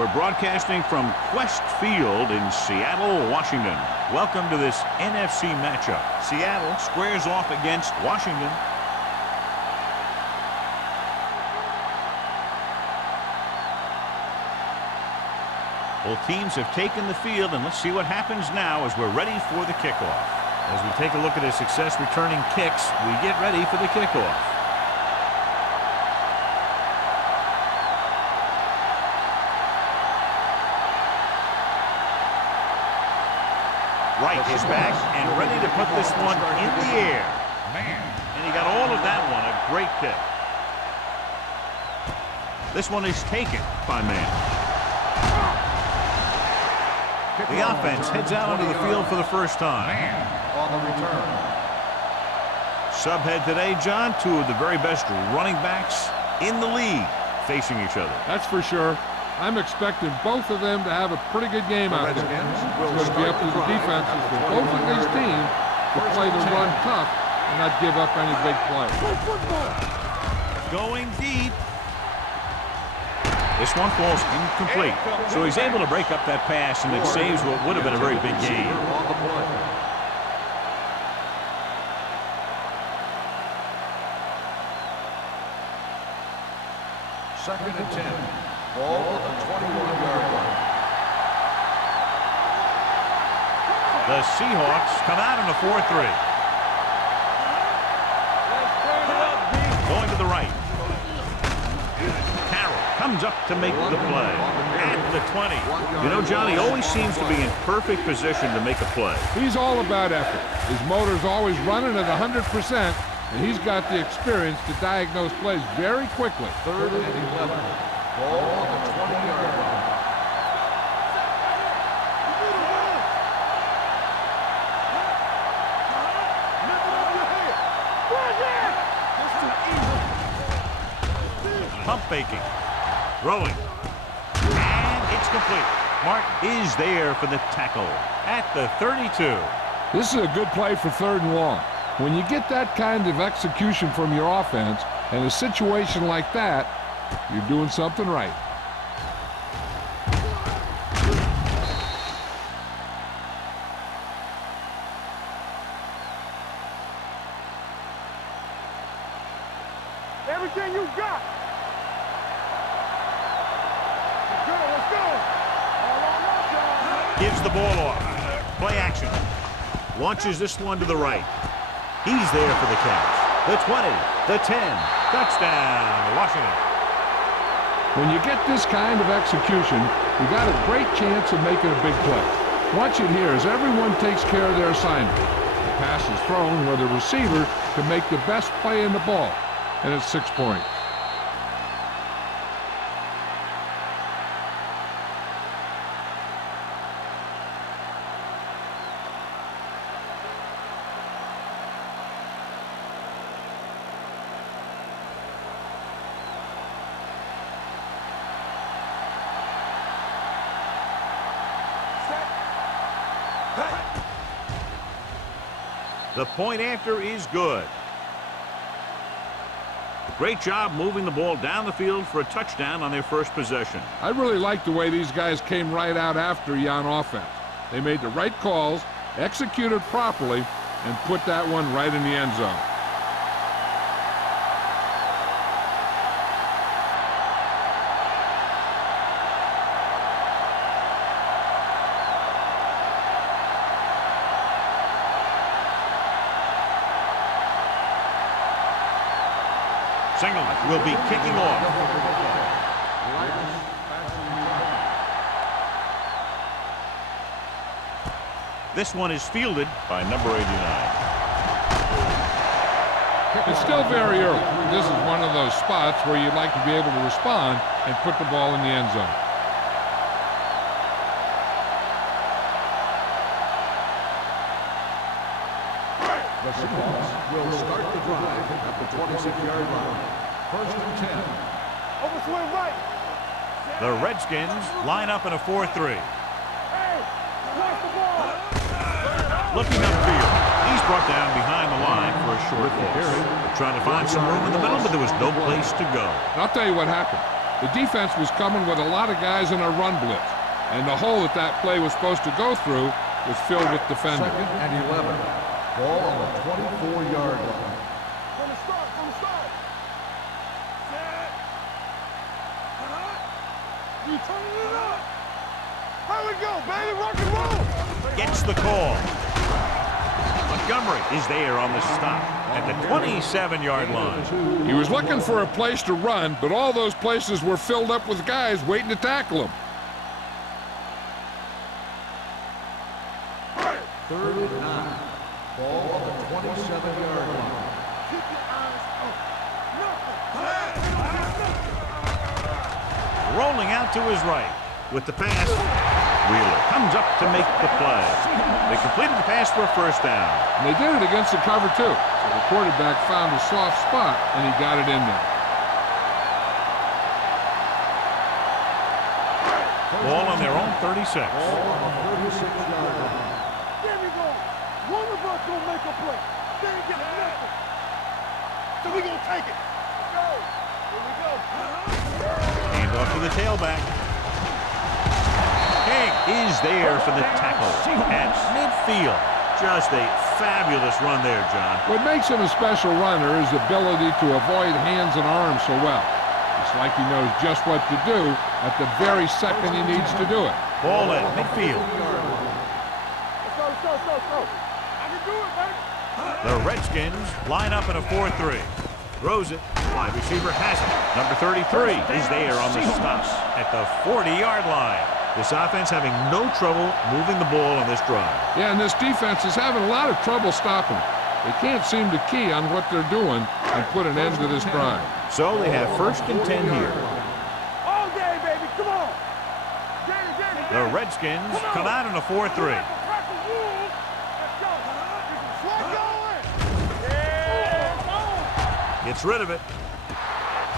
We're broadcasting from Quest Field in Seattle, Washington. Welcome to this NFC matchup. Seattle squares off against Washington. Both teams have taken the field, and let's see what happens now as we're ready for the kickoff. As we take a look at his success returning kicks, we get ready for the kickoff. Right is back and ready to put this one in the air. And he got all of that one, a great kick. This one is taken by man. The offense heads out onto the field for the first time. On the return. Subhead today, John, two of the very best running backs in the league facing each other. That's for sure. I'm expecting both of them to have a pretty good game out there. It's going to be up to the defenses for both of these teams to play the run tough and not give up any big plays. Going deep. This one falls incomplete. So he's able to break up that pass, and it saves what would have been a very big gain. Second and 10. Ball at the 21-yard line. The Seahawks come out in a 4-3. Going to the right. Comes up to make the play at the 20. You know, Johnny always seems to be in perfect position to make a play. He's all about effort. His motor's always running at 100%, and he's got the experience to diagnose plays very quickly. Third and 11. Ball on the 20-yard line. Pump faking. Throwing. And it's complete. Martin is there for the tackle at the 32. This is a good play for third and long. When you get that kind of execution from your offense in a situation like that, you're doing something right. Everything you got. Gives the ball off. Play action. Launches this one to the right. He's there for the catch. The 20, the 10. Touchdown, Washington. When you get this kind of execution, you got a great chance of making a big play. Watch it here as everyone takes care of their assignment. The pass is thrown where the receiver can make the best play in the ball, and it's 6 points. The point after is good. Great job moving the ball down the field for a touchdown on their first possession. I really like the way these guys came right out after you on offense. They made the right calls, executed properly, and put that one right in the end zone. Singleton will be kicking off. This one is fielded by number 89. It's still very early. This is one of those spots where you'd like to be able to respond and put the ball in the end zone. The Seahawks will start the drive at the 26-yard line. First and 10. Overswing right. The Redskins line up in a 4-3. Hey, watch the ball. Looking upfield. He's brought down behind the line for a short loss. Trying to find some room in the middle, but there was no place to go. And I'll tell you what happened. The defense was coming with a lot of guys in a run blitz, and the hole that play was supposed to go through was filled with defenders. 2nd and 11. Ball on the 24-yard line. From the start, from the start. Set. You turning it up. Here we go, baby, rock and roll. Gets the call. Montgomery is there on the stop at the 27-yard line. He was looking for a place to run, but all those places were filled up with guys waiting to tackle him. 3rd and 9. Ball on the 27-yard line. Keep your eyes open. Rolling out to his right with the pass. Wheeler comes up to make the play. They completed the pass for a first down. And they did it against the cover, too. So the quarterback found a soft spot, and he got it in there. Ball on their own 36. Ball on the 36-yard line. There we go. One of us gonna make a play. They ain't getting nothing. So we gonna take it. Let's go. Here we go. Hand off to the tailback. King is there for the tackle at midfield. Just a fabulous run there, John. What makes him a special runner is the ability to avoid hands and arms so well. It's like he knows just what to do at the very second he needs to do it. Ball at midfield. Let's go, let's go, let's go, let's go. I can do it, baby. The Redskins line up in a 4-3. Throws it. Wide receiver has it. Number 33 is there on the stop at the 40-yard line. This offense having no trouble moving the ball on this drive. Yeah, and this defense is having a lot of trouble stopping it. They can't seem to key on what they're doing and put an end to this drive. So they have 1st and 10 here. All day, baby. Come on. Danny, Danny, The Danny. Redskins come out in a 4-3. Let's go. Slide going. Yeah, Gets rid of it.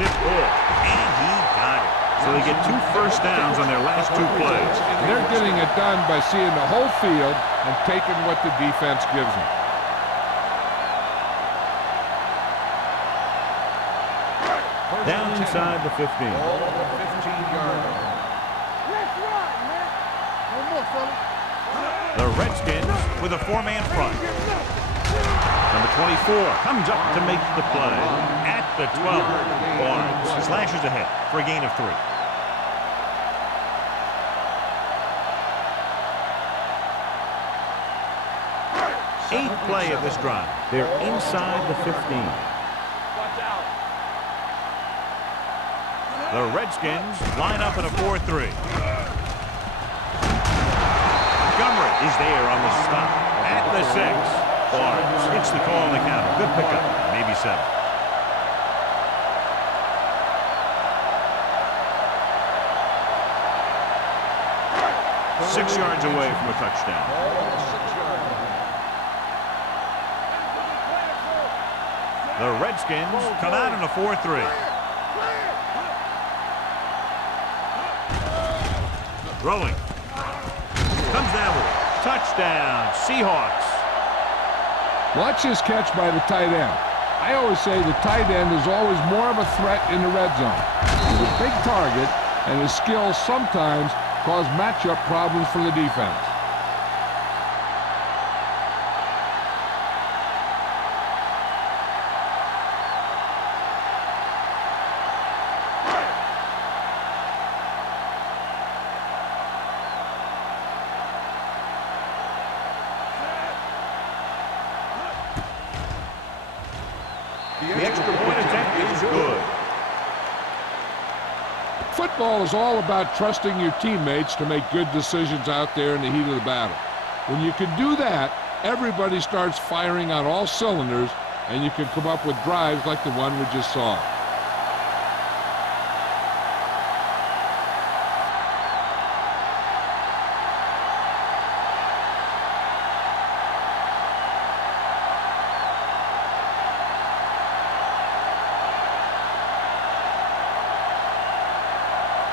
Tip ball. And he got it. So they get 2 first downs on their last 2 plays. And they're getting it done by seeing the whole field and taking what the defense gives them. Down inside the 15. Ball on the 15-yard line. Let's ride, man. One more, fella. The Redskins with a 4-man front. Number 24 comes up to make the play at the 12. Barnes slashes ahead for a gain of 3. Eighth play of this drive. They're inside the 15. Watch out. The Redskins line up in a 4-3. Montgomery is there on the stop at the 6. Barnes hits the call on the counter. Good pickup. Maybe 7. Six yards away from a touchdown. Ball on the 6-yard line. The Redskins come out in a 4-3. Throwing. Comes down with it. Touchdown, Seahawks. Watch this catch by the tight end. I always say the tight end is always more of a threat in the red zone. He's a big target, and his skills sometimes cause matchup problems for the defense. The extra point attempt is good. Football is all about trusting your teammates to make good decisions out there in the heat of the battle. When you can do that, everybody starts firing on all cylinders, and you can come up with drives like the one we just saw.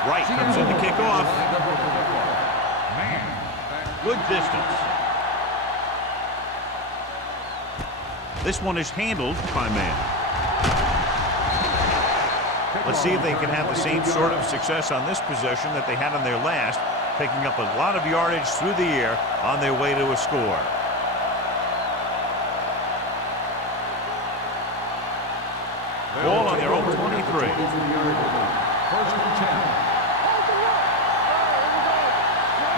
Wright comes in to kick off. Good distance. This one is handled by man. Let's see if they can have the same sort of success on this possession that they had on their last, picking up a lot of yardage through the air on their way to a score. Ball on their own 23. First and 10.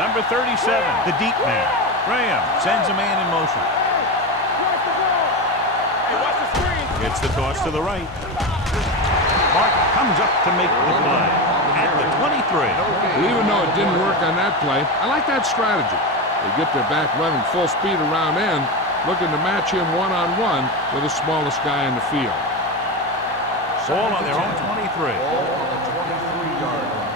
Number 37, the deep man. Graham sends a man in motion. Gets the toss to the right. Mark comes up to make the play at the 23. Even though it didn't work on that play, I like that strategy. They get their back running full speed around end, looking to match him one-on-one with the smallest guy in the field. Ball on their own 23. Ball on the 23-yard line.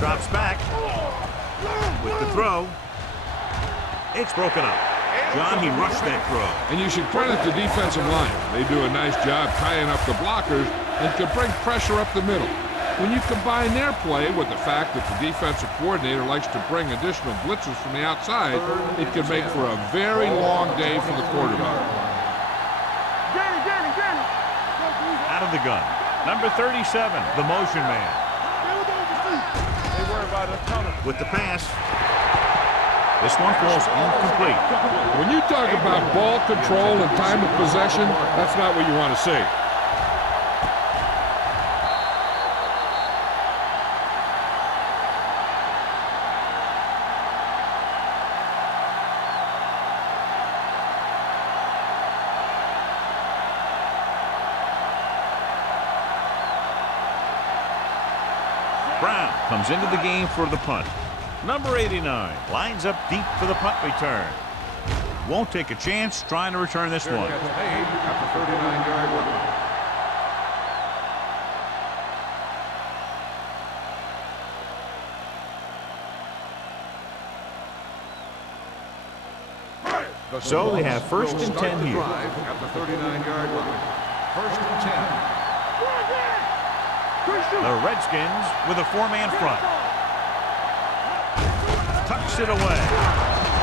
Drops back with the throw. It's broken up. John, he rushed that throw. And you should credit the defensive line. They do a nice job tying up the blockers and can bring pressure up the middle. When you combine their play with the fact that the defensive coordinator likes to bring additional blitzes from the outside, it can make for a very long day for the quarterback. Out of the gun. Number 37, the motion man. With the pass. This one falls incomplete. When you talk about ball control and time of possession, that's not what you want to see. Brown comes into the game for the punt. Number 89 lines up deep for the punt return. Won't take a chance trying to return this one. At the 39-yard line. So they have first and 10 here. At the 39-yard line. First and 10. The Redskins with a four-man front. Tucks it away.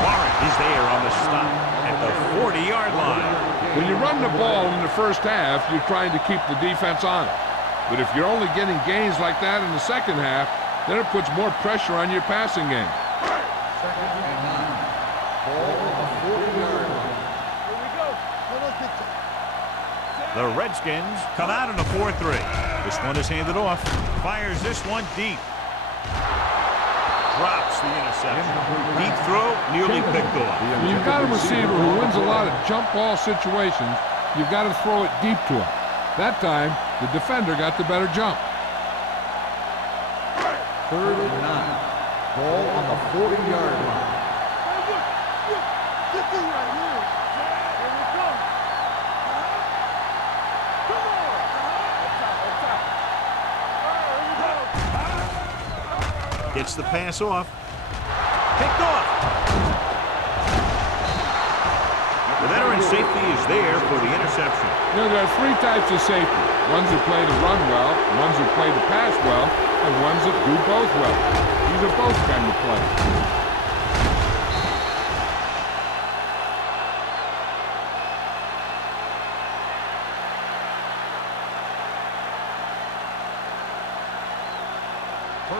Warren is there on the stop at the 40-yard line. When you run the ball in the first half, you're trying to keep the defense on it. But if you're only getting gains like that in the second half, then it puts more pressure on your passing game. Second and 9. Ball on the 40-yard line. Here we go. Let us get to The Redskins come out in a 4-3. This one is handed off. Fires this one deep. Drops the interception. Deep throw, nearly picked off. When you've got a receiver who wins a lot of jump ball situations, you've got to throw it deep to him. That time, the defender got the better jump. Third and 9. Ball on the 40-yard line. Get through right here. Here we come. Come on. Gets the pass off. Picked off. The veteran safety is there for the interception. You know, there are three types of safety. Ones who play to run well, ones who play to pass well, and ones that do both well. These are both kind of players.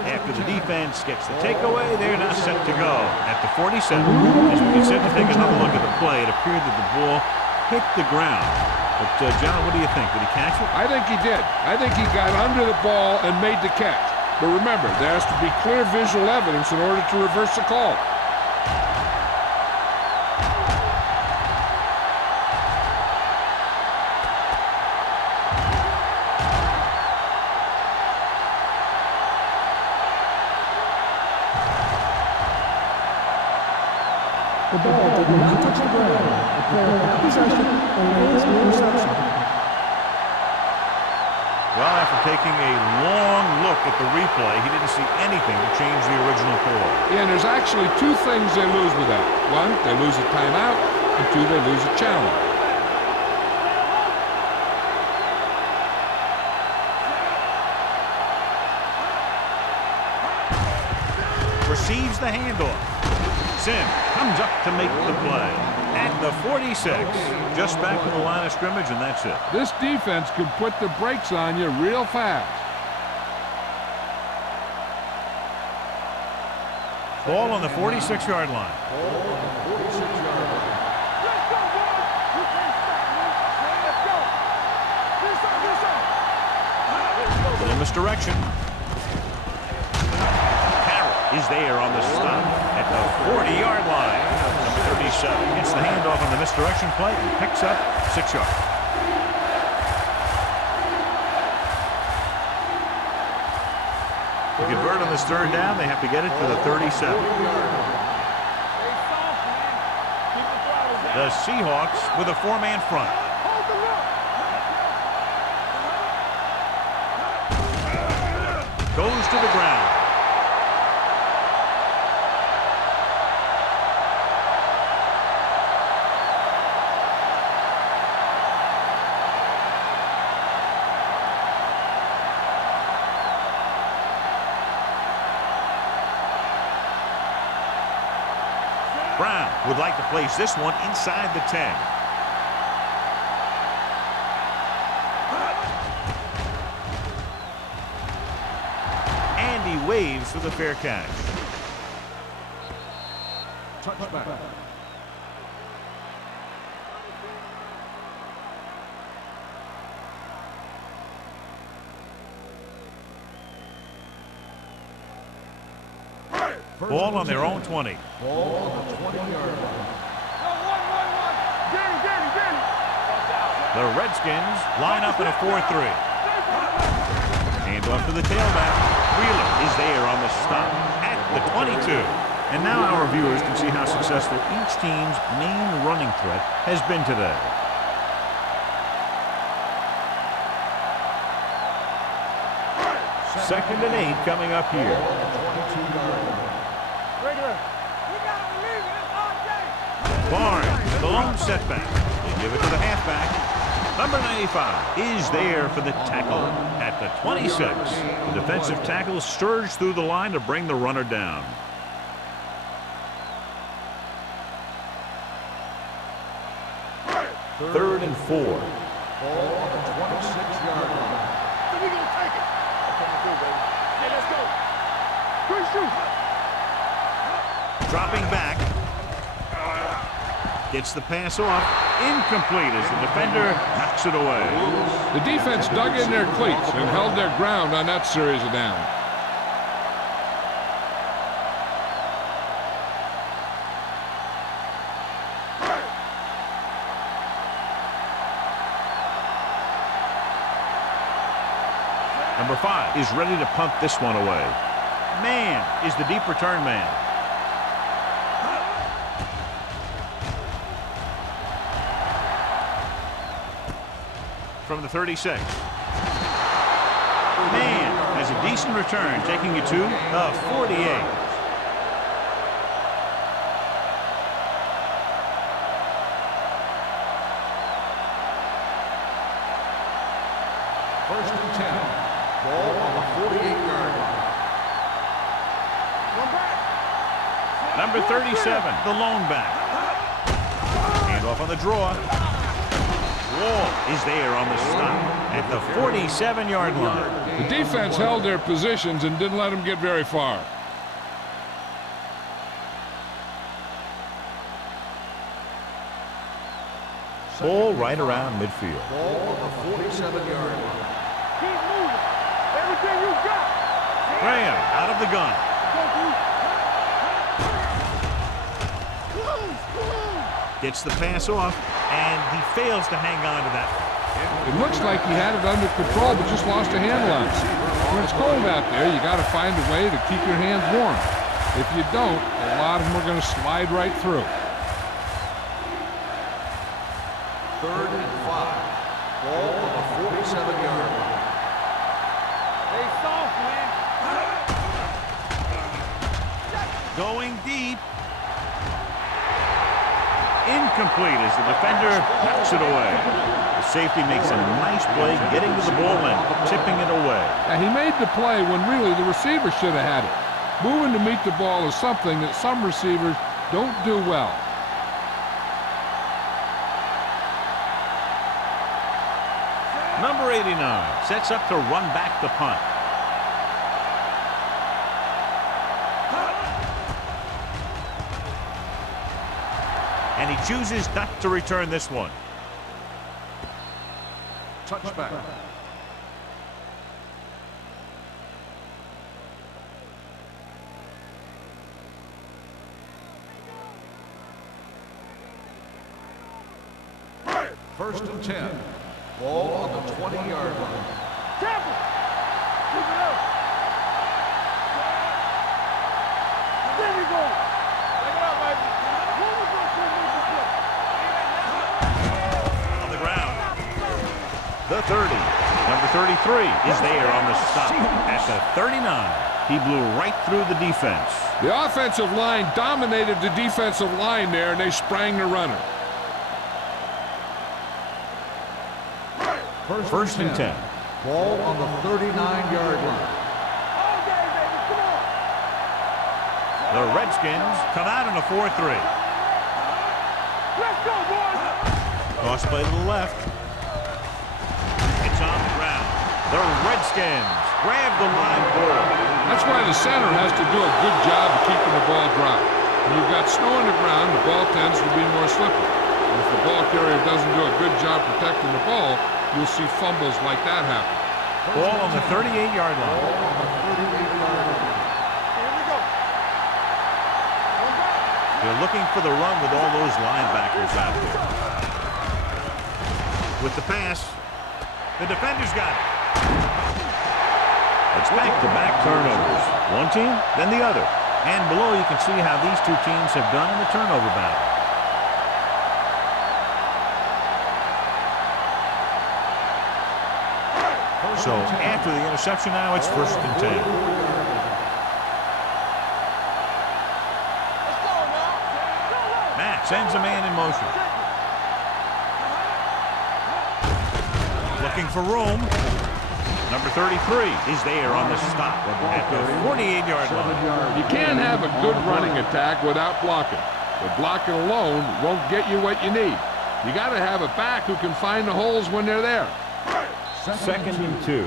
After the defense gets the takeaway, they're now set to go at the 47. As we get set to take another look at the play, it appeared that the ball hit the ground. But, John, what do you think? Did he catch it? I think he did. I think he got under the ball and made the catch. But remember, there has to be clear visual evidence in order to reverse the call. The ball did not touch the ground. The player had possession and made the interception. Well, after taking a long look at the replay, he didn't see anything to change the original call. Yeah, and there's actually two things they lose with that. One, they lose a timeout, and two, they lose a challenge. Receives the handoff. Sim comes up to make the play at the 46. Just back from the line of scrimmage, and that's it. This defense can put the brakes on you real fast. Ball on the 46-yard line. In misdirection. Carroll is there on the stop at the 40-yard line. Number 37 gets the handoff on the misdirection play and picks up 6 yards. To convert on this third down, they have to get it to the 37. The Seahawks with a 4-man front. Goes to the ground. Brown would like to place this one inside the 10. And he waves for the fair catch. Touchback. Ball on their own 20. Ball on the 20-yard line. The Redskins line up in a 4-3. Hand off to the tailback. Wheeler is there on the stop at the 22. And now our viewers can see how successful each team's main running threat has been today. Second and 8 coming up here. Barnes, the lone setback. They give it to the halfback. Number 95 is there for the tackle at the 26. The defensive tackle surged through the line to bring the runner down. Third and 4. Ball on the 26-yard line. We're going to take it. Yeah, let's go. Good shoot. Dropping back. Gets the pass off. Incomplete as the defender knocks it away. The defense dug in their cleats and held their ground on that series of downs. Number 5 is ready to punt this one away. Man is the deep return man. From the 36. Man has a decent return, taking you to the 48. First and 10. Ball on the 48-yard line. Number 37, the lone back. Hand off on the draw. Wall is there on the stop at the 47-yard line. The defense held their positions and didn't let them get very far. Ball right around midfield. Ball on the 47-yard line. Keep moving. Everything you got. Graham out of the gun. Gets the pass off, and he fails to hang on to that. It looks like he had it under control, but just lost a handle on it. When it's cold out there, you got to find a way to keep your hands warm. If you don't, a lot of them are going to slide right through. Third and 5. Ball on the 47-yard line. Stay soft, man. Going deep. Incomplete as the defender knocks it away. The safety makes a nice play getting to the ball and tipping it away. And he made the play when really the receiver should have had it. Moving to meet the ball is something that some receivers don't do well. Number 89 sets up to run back the punt. And he chooses not to return this one. Touchback. First and 10. Ball on the 20-yard line. Careful! Keep it up! There you go! Take it out, baby! On the ground. The 30. Number 33 is there on the stop. At the 39, he blew right through the defense. The offensive line dominated the defensive line there, and they sprang the runner. First and 10. Ball on the 39-yard line. The Redskins come out in a 4-3. Let's go, boys! Cross play to the left. It's on the ground. The Redskins grab the live ball. That's why the center has to do a good job of keeping the ball dry. When you've got snow on the ground, the ball tends to be more slippery. And if the ball carrier doesn't do a good job protecting the ball, you'll see fumbles like that happen. Ball on the 38-yard line. Here we go. They're looking for the run with all those linebackers out there. With the pass, the defender's got it. It's back-to-back turnovers. One team, then the other. And below you can see how these two teams have done in the turnover battle. So after the interception now, it's first and 10. Matt sends a man in motion. Looking for room. Number 33 is there on the stop at the 48-yard line. You can't have a good running attack without blocking. But blocking alone won't get you what you need. You got to have a back who can find the holes when they're there. Second and 2.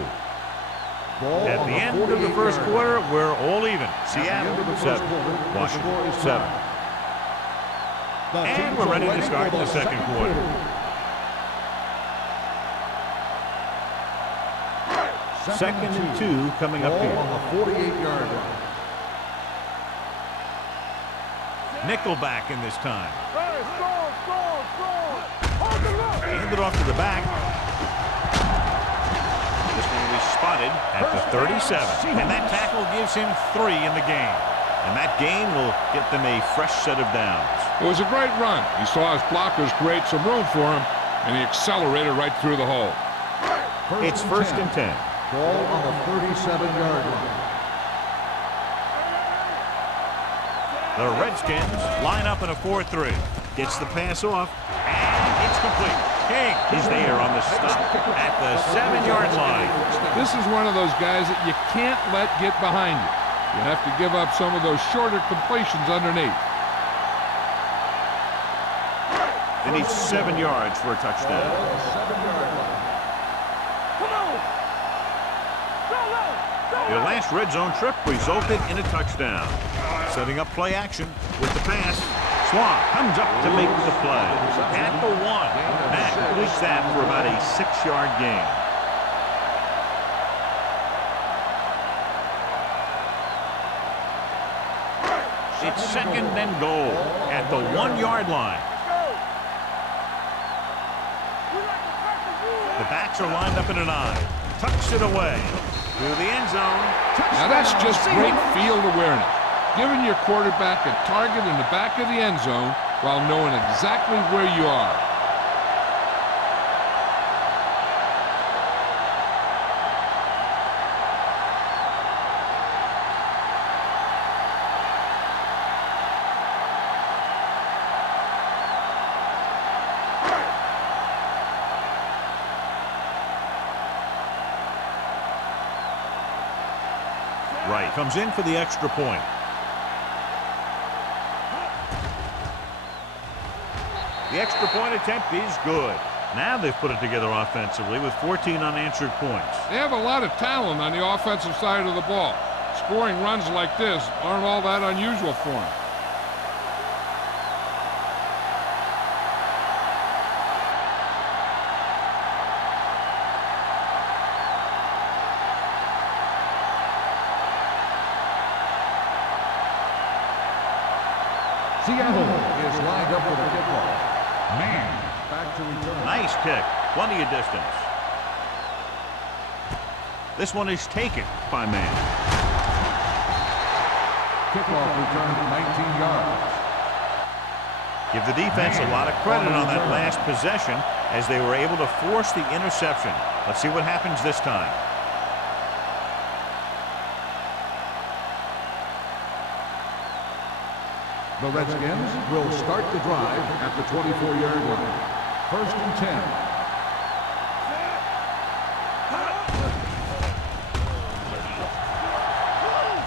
At the end of the first quarter, we're all even. Seattle 7, Washington 7. And we're ready to start the second quarter. Second and 2 coming up here. On the 48-yard line. Nickelback in this time. Hey, score! Hold the look! Handed off to the back. This one will be spotted at the 37. And that tackle gives him 3 in the game. And that gain will get them a fresh set of downs. It was a great run. He saw his blockers create some room for him, and he accelerated right through the hole. It's first and 10. Ball on the 37-yard line. The Redskins line up in a 4-3. Gets the pass off, and it's complete. King is there on the stop at the 7-yard line. This is one of those guys that you can't let get behind you. You have to give up some of those shorter completions underneath. They need 7 yards for a touchdown. Their last red zone trip resulted in a touchdown. Setting up play action with the pass. Swan comes up to make the play. At the 1. Matt completes that for about a 6-yard gain. It's second and goal at the 1-yard line. The backs are lined up in an I. Tucks it away through the end zone. Now that's just great field awareness. Giving your quarterback a target in the back of the end zone while knowing exactly where you are. Right, comes in for the extra point. The extra point attempt is good. Now they've put it together offensively with 14 unanswered points. They have a lot of talent on the offensive side of the ball. Scoring runs like this aren't all that unusual for them. Seattle is lined up with a kickoff. Man, back to return. Nice kick. Plenty of distance. This one is taken by Man. Kickoff return 19 yards. Give the defense a lot of credit on that last possession as they were able to force the interception. Let's see what happens this time. The Redskins will start the drive at the 24-yard line. 1st and 10.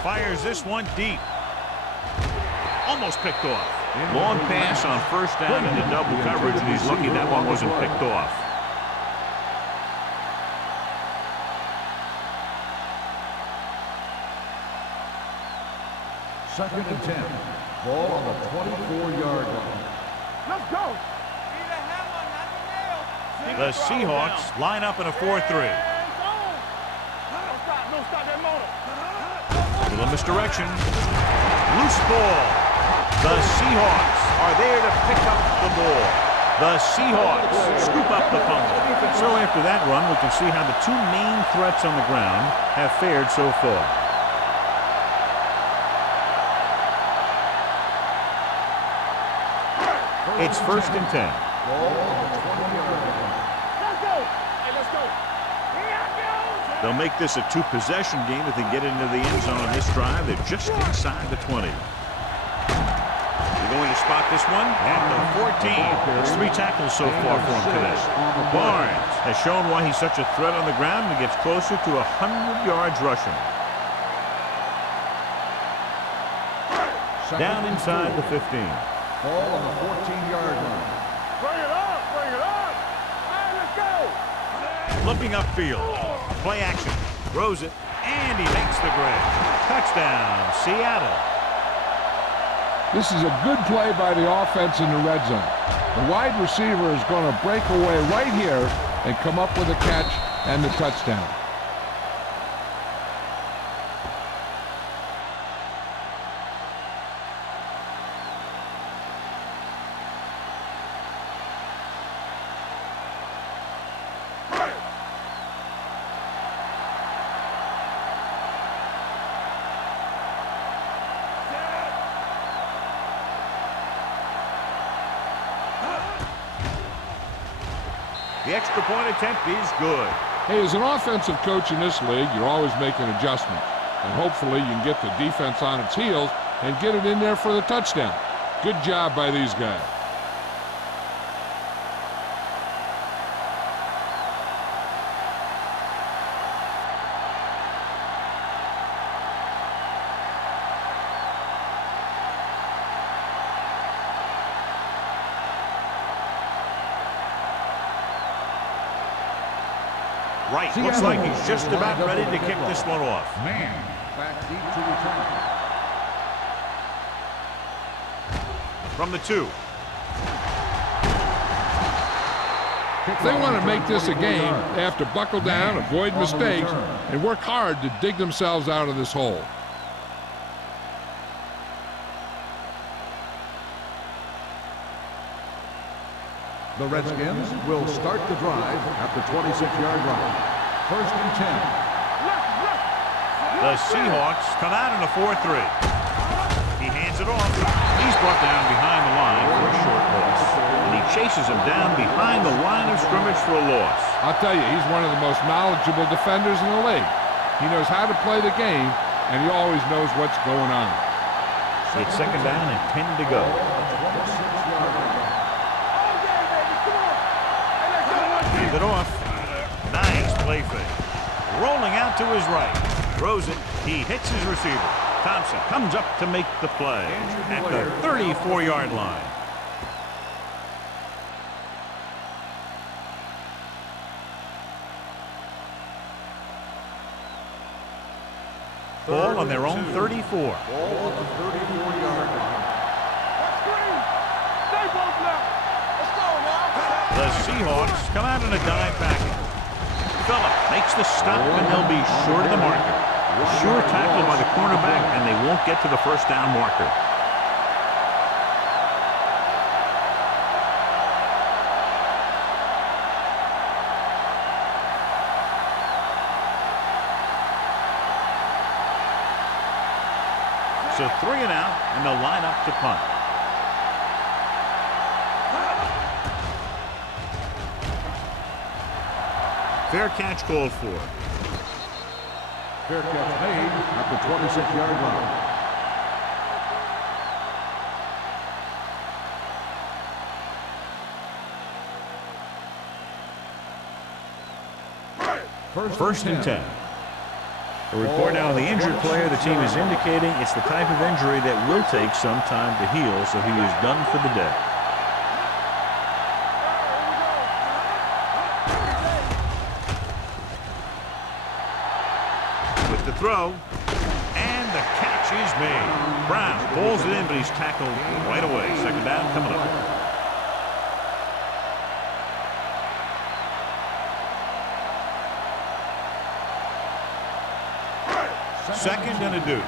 Fires this one deep. Almost picked off. Long pass on 1st down into double coverage, and he's lucky that one wasn't picked off. Second and 10. Ball on the 24-yard line. Let's go. The Seahawks line up in a 4-3. Don't stop that motor. Little misdirection. Loose ball. The Seahawks are there to pick up the ball. The Seahawks scoop up the fumble. So after that run, we can see how the two main threats on the ground have fared so far. It's 1st and 10. They'll make this a two-possession game if they get into the end zone on this drive. They're just inside the 20. They're going to spot this one at the 14. There's 3 tackles so far for him today. Barnes has shown why he's such a threat on the ground and gets closer to 100 yards rushing. Down inside the 15. Ball on the 14-yard line. Bring it up, bring it up. All right, let's go. Looking upfield. Play action. Throws it, and he makes the grab. Touchdown, Seattle. This is a good play by the offense in the red zone. The wide receiver is going to break away right here and come up with a catch and the touchdown. The extra point attempt is good. Hey, as an offensive coach in this league, you're always making adjustments. And hopefully you can get the defense on its heels and get it in there for the touchdown. Good job by these guys. Right, looks like he's just about ready to kick this one off. Man, back deep to return. From the 2. They want to make this a game. They have to buckle down, avoid mistakes, and work hard to dig themselves out of this hole. The Redskins will start the drive at the 26-yard line. 1st and 10. The Seahawks come out in a 4-3. He hands it off. He's brought down behind the line for a short loss. And he chases him down behind the line of scrimmage for a loss. I'll tell you, he's one of the most knowledgeable defenders in the league. He knows how to play the game, and he always knows what's going on. It's 2nd down and 10 to go. Hand it off. Nice play fake. Rolling out to his right. Throws it. He hits his receiver. Thompson comes up to make the play at the 34-yard line. Ball on their own 34. Ball on the 34-yard line. Stay both left. Let's go now. The Seahawks come out in a dime package. Phillip makes the stop, and they'll be short of the marker. Sure tackle by the cornerback, and they won't get to the first down marker. So 3 and out, and they'll line up to punt. Fair catch called for. Fair catch made at the 26-yard line. First and 10. A report now on the injured player. The team is indicating it's the type of injury that will take some time to heal, so he is done for the day. With the throw, and the catch is made. Brown pulls it in, but he's tackled right away. Second down coming up. Second and a deuce.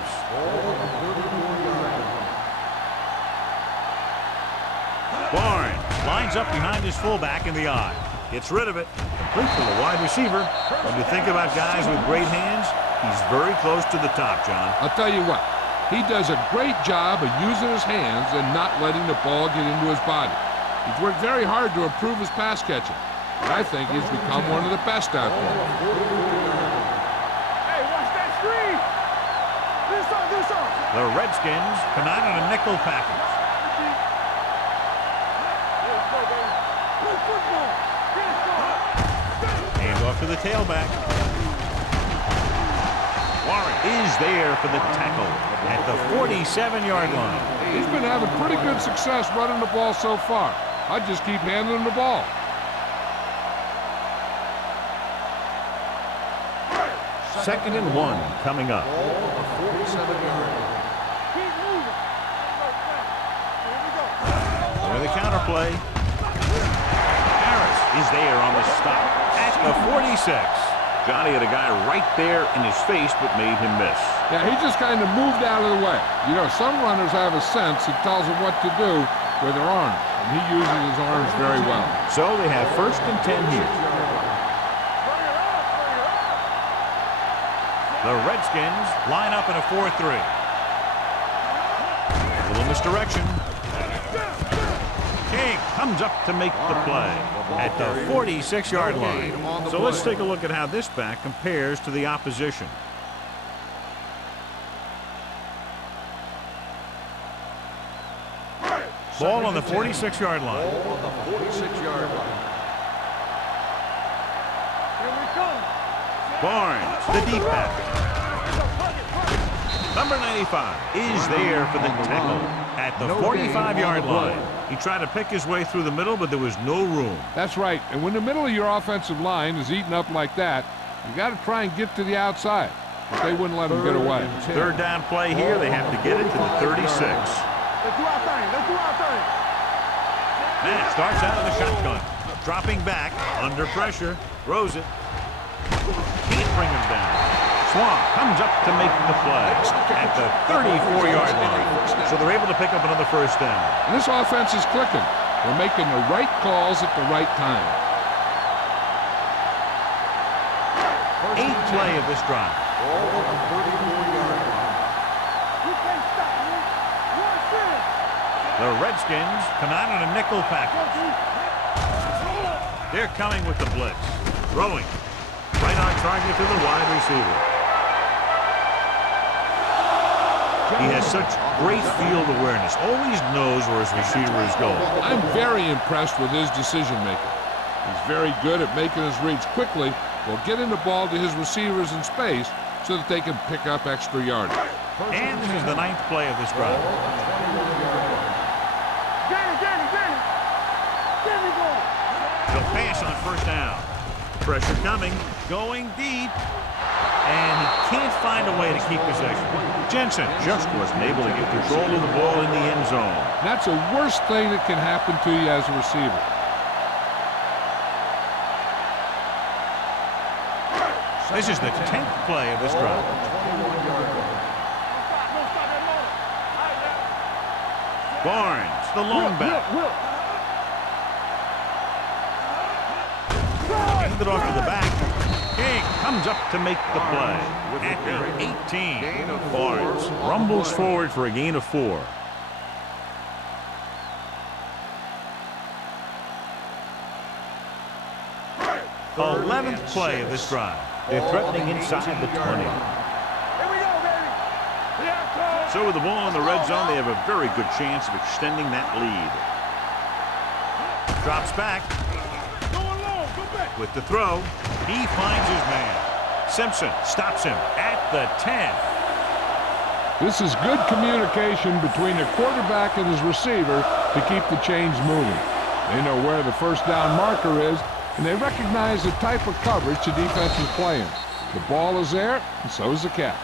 Barnes lines up behind his fullback in the eye. Gets rid of it. Complete for the wide receiver. When you think about guys with great hands, he's very close to the top, John. I'll tell you what, he does a great job of using his hands and not letting the ball get into his body. He's worked very hard to improve his pass catching. I think he's become one of the best out there. The Redskins come out in a nickel package. Hands off to the tailback. Warren is there for the tackle at the 47-yard line. He's been having pretty good success running the ball so far. I just keep handing him the ball. Second and 1 coming up. 47-yard line. With a counterplay. Harris is there on the stop at the 46. Johnny had a guy right there in his face, but made him miss. Yeah, he just kind of moved out of the way. You know, some runners have a sense that tells them what to do with their arms, and he uses his arms very well. So they have first and 10 here. The Redskins line up in a 4-3. A little misdirection. King comes up to make the play at the 46-yard line. So let's take a look at how this back compares to the opposition. Ball on the 46-yard line. Ball on the 46-yard line. Barnes, the deep back. Number 95 is there for the tackle at the 45-yard line. He tried to pick his way through the middle, but there was no room. That's right. And when the middle of your offensive line is eaten up like that, you got to try and get to the outside. But they wouldn't let him get away. Third down play here. They have to get it to the 36. Let's do our thing. Let's do our thing. Man starts out of the shotgun. Dropping back, under pressure. Throws it. Can't bring him down. Swan comes up to make the play at the 34-yard line. So they're able to pick up another first down. And this offense is clicking. They're making the right calls at the right time. 8th play of this drive. Ball on the 34-yard line. You can't stop me. Watch this. The Redskins come out in a nickel package. They're coming with the blitz. Throwing. Right on target to the wide receiver. He has such great field awareness. Always knows where his receiver is going. I'm very impressed with his decision-making. He's very good at making his reads quickly while getting the ball to his receivers in space so that they can pick up extra yardage. And this is the 9th play of this drive. He'll pass on first down. Pressure coming. Going deep. and he can't find a way to keep possession. Jensen just wasn't able to get control of the ball in the end zone. That's the worst thing that can happen to you as a receiver. This is the 10th play of this drive. Barnes, the lone back. Hand it off to the back. King comes up to make the play. At the 18, Barnes rumbles forward for a gain of 4. The 11th play of this drive. They're threatening inside the 20. So with the ball in the red zone, they have a very good chance of extending that lead. Drops back. With the throw, he finds his man. Simpson stops him at the 10. This is good communication between the quarterback and his receiver to keep the chains moving. They know where the first down marker is, and they recognize the type of coverage the defense is playing. The ball is there, and so is the catch.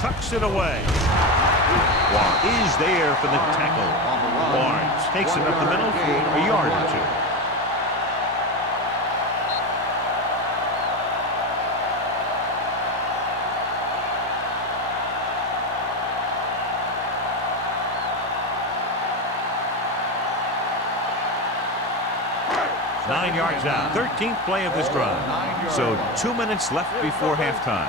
Tucks it away. Is there for the tackle. Barnes takes it up the middle for a yard or 2. Nine yards out. 13th play of this drive. So 2 minutes left before halftime.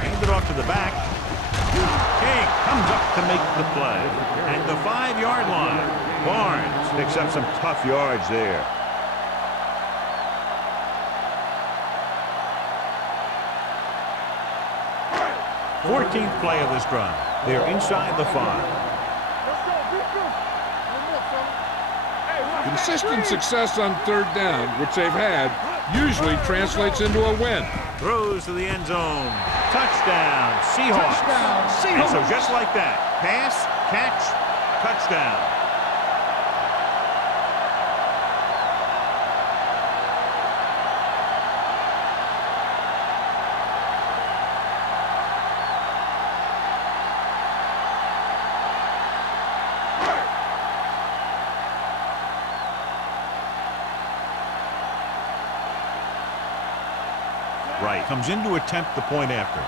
Hand it off to the back. King comes up to make the play. At the 5-yard line. Barnes picks up some tough yards there. Fourteenth play of this drive. They're inside the 5. Consistent success on 3rd down, which they've had, usually translates into a win. Throws to the end zone. Touchdown, Seahawks. Touchdown, Seahawks. And so just like that, pass, catch, touchdown. Right, comes in to attempt the point after.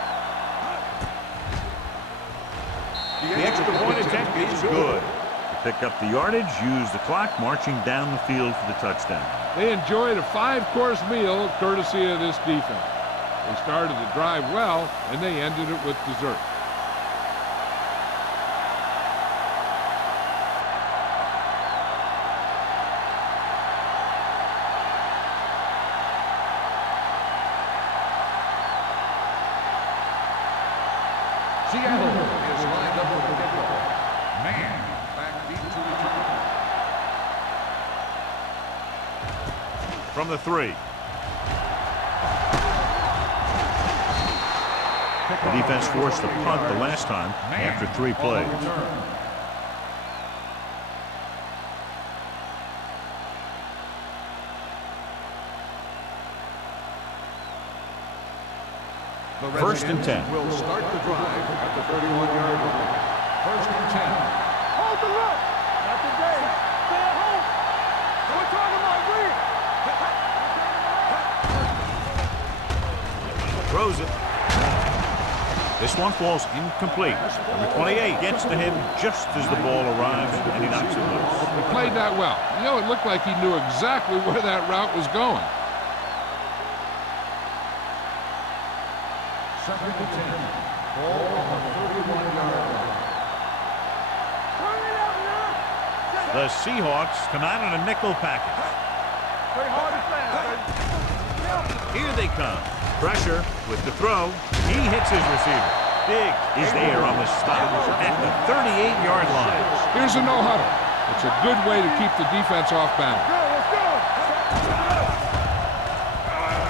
The extra point attempt is good. To pick up the yardage, use the clock, marching down the field for the touchdown. They enjoyed a 5-course meal courtesy of this defense. They started the drive well, and they ended it with dessert. Seattle is lined up with the kickoff. Man, back deep to return. From the 3. The defense forced the punt the last time after 3 plays. First and 10. Will start the drive at the 31-yard line. First and 10. Hold the look. Not today. Stay at home. We're talking about green. Throws it. This one falls incomplete. Number 28 gets to him just as the ball arrives, and he knocks it loose. He played that well. You know, it looked like he knew exactly where that route was going. Second and 10. Ball on the 31-yard line. The Seahawks come out in a nickel package. Play hard and fast. Here they come. Pressure with the throw. He hits his receiver. Diggs is there on the stop at the 38-yard line. Here's a no-huddle. It's a good way to keep the defense off balance. Let's go.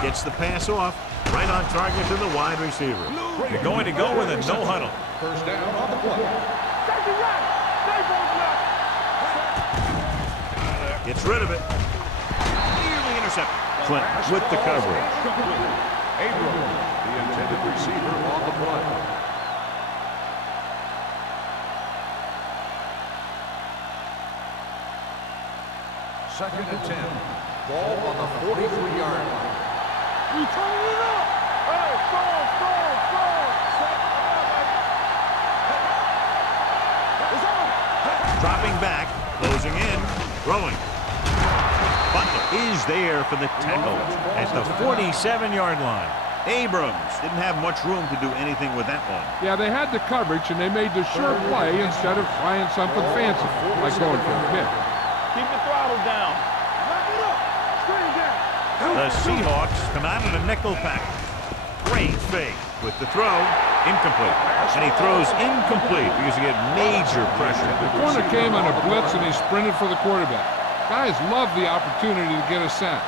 Gets the pass off. Right on target to the wide receiver. They're going to go with a no huddle. First down on the play. Gets rid of it. Nearly intercepted. Clinton with the coverage. Abram, the intended receiver on the play. Second and 10. Ball on the 43-yard line. We turning it up. Hey, score. It's on. Dropping back, closing in, throwing. Butler is there for the tackle at the 47-yard line. Abrams didn't have much room to do anything with that one. Yeah, they had the coverage, and they made the sure play instead of trying something fancy, like going for a pick. Keep the throttle down. Lock it up. Screen down. The Seahawks come out in a nickel pack. Great fake with the throw, incomplete. And he throws incomplete because he had major pressure. The corner came on a blitz, and he sprinted for the quarterback. Guys love the opportunity to get a sack.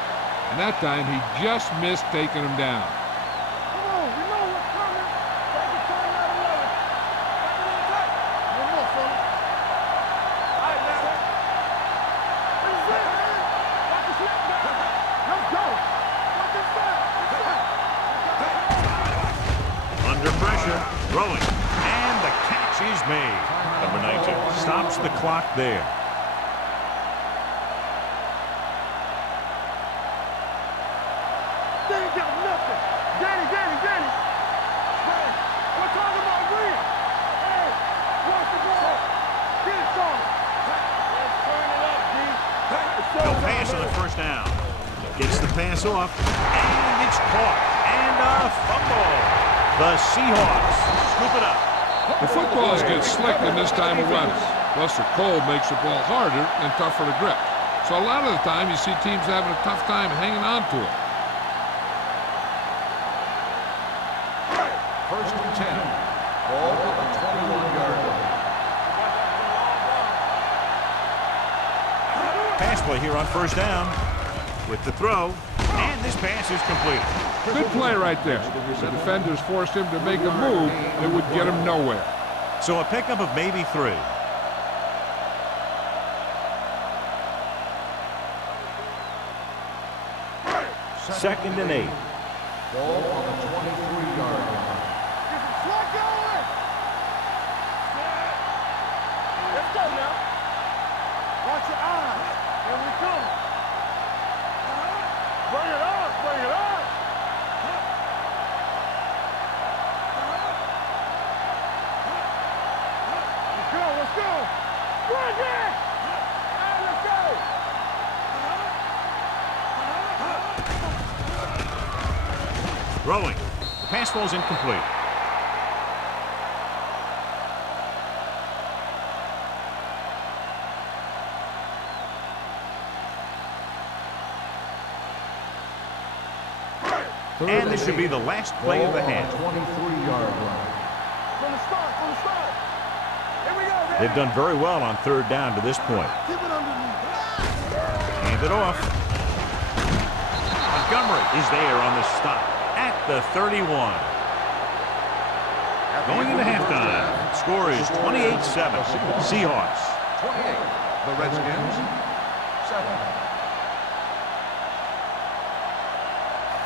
And that time, he just missed taking him down. Come on, we know what's coming. Take a turn out 11. Back it on tight. One more, fella. All right, man. This is it, man. Watch the snap back. Let's go. Watch this back. Under pressure, throwing. And the catch is made. Number 19 stops the clock there. They ain't got nothing. Danny. Hey, we're talking about Green. Hey, watch the ball. Get it, son. Let's turn it up, D. No pass on the first down. Gets the pass off, and it's caught. And a fumble. The Seahawks scoop it up. The footballs get slick in this time of weather. Plus, the cold makes the ball harder and tougher to grip. So a lot of the time, you see teams having a tough time hanging on to it. First and 10. Ball on the 21-yard line. Pass play here on first down with the throw, and this pass is complete. Good play right there. The defenders forced him to make a move that would get him nowhere. So a pickup of maybe 3. Second and 8. Ball on the 23-yard line. Get some slack going. Let's go now. Watch your eyes. Here we come. Bring it on. Let's go. Run there. Let's go. Throwing. The pass falls incomplete. And this should be the last play of the half. 23-yard line. From the start. Here we go, man. They've done very well on third down to this point. Keep it underneath. Hand it off. Montgomery is there on the stop at the 31. Going into halftime, score is 28-7. Seahawks. 28. The Redskins. 7.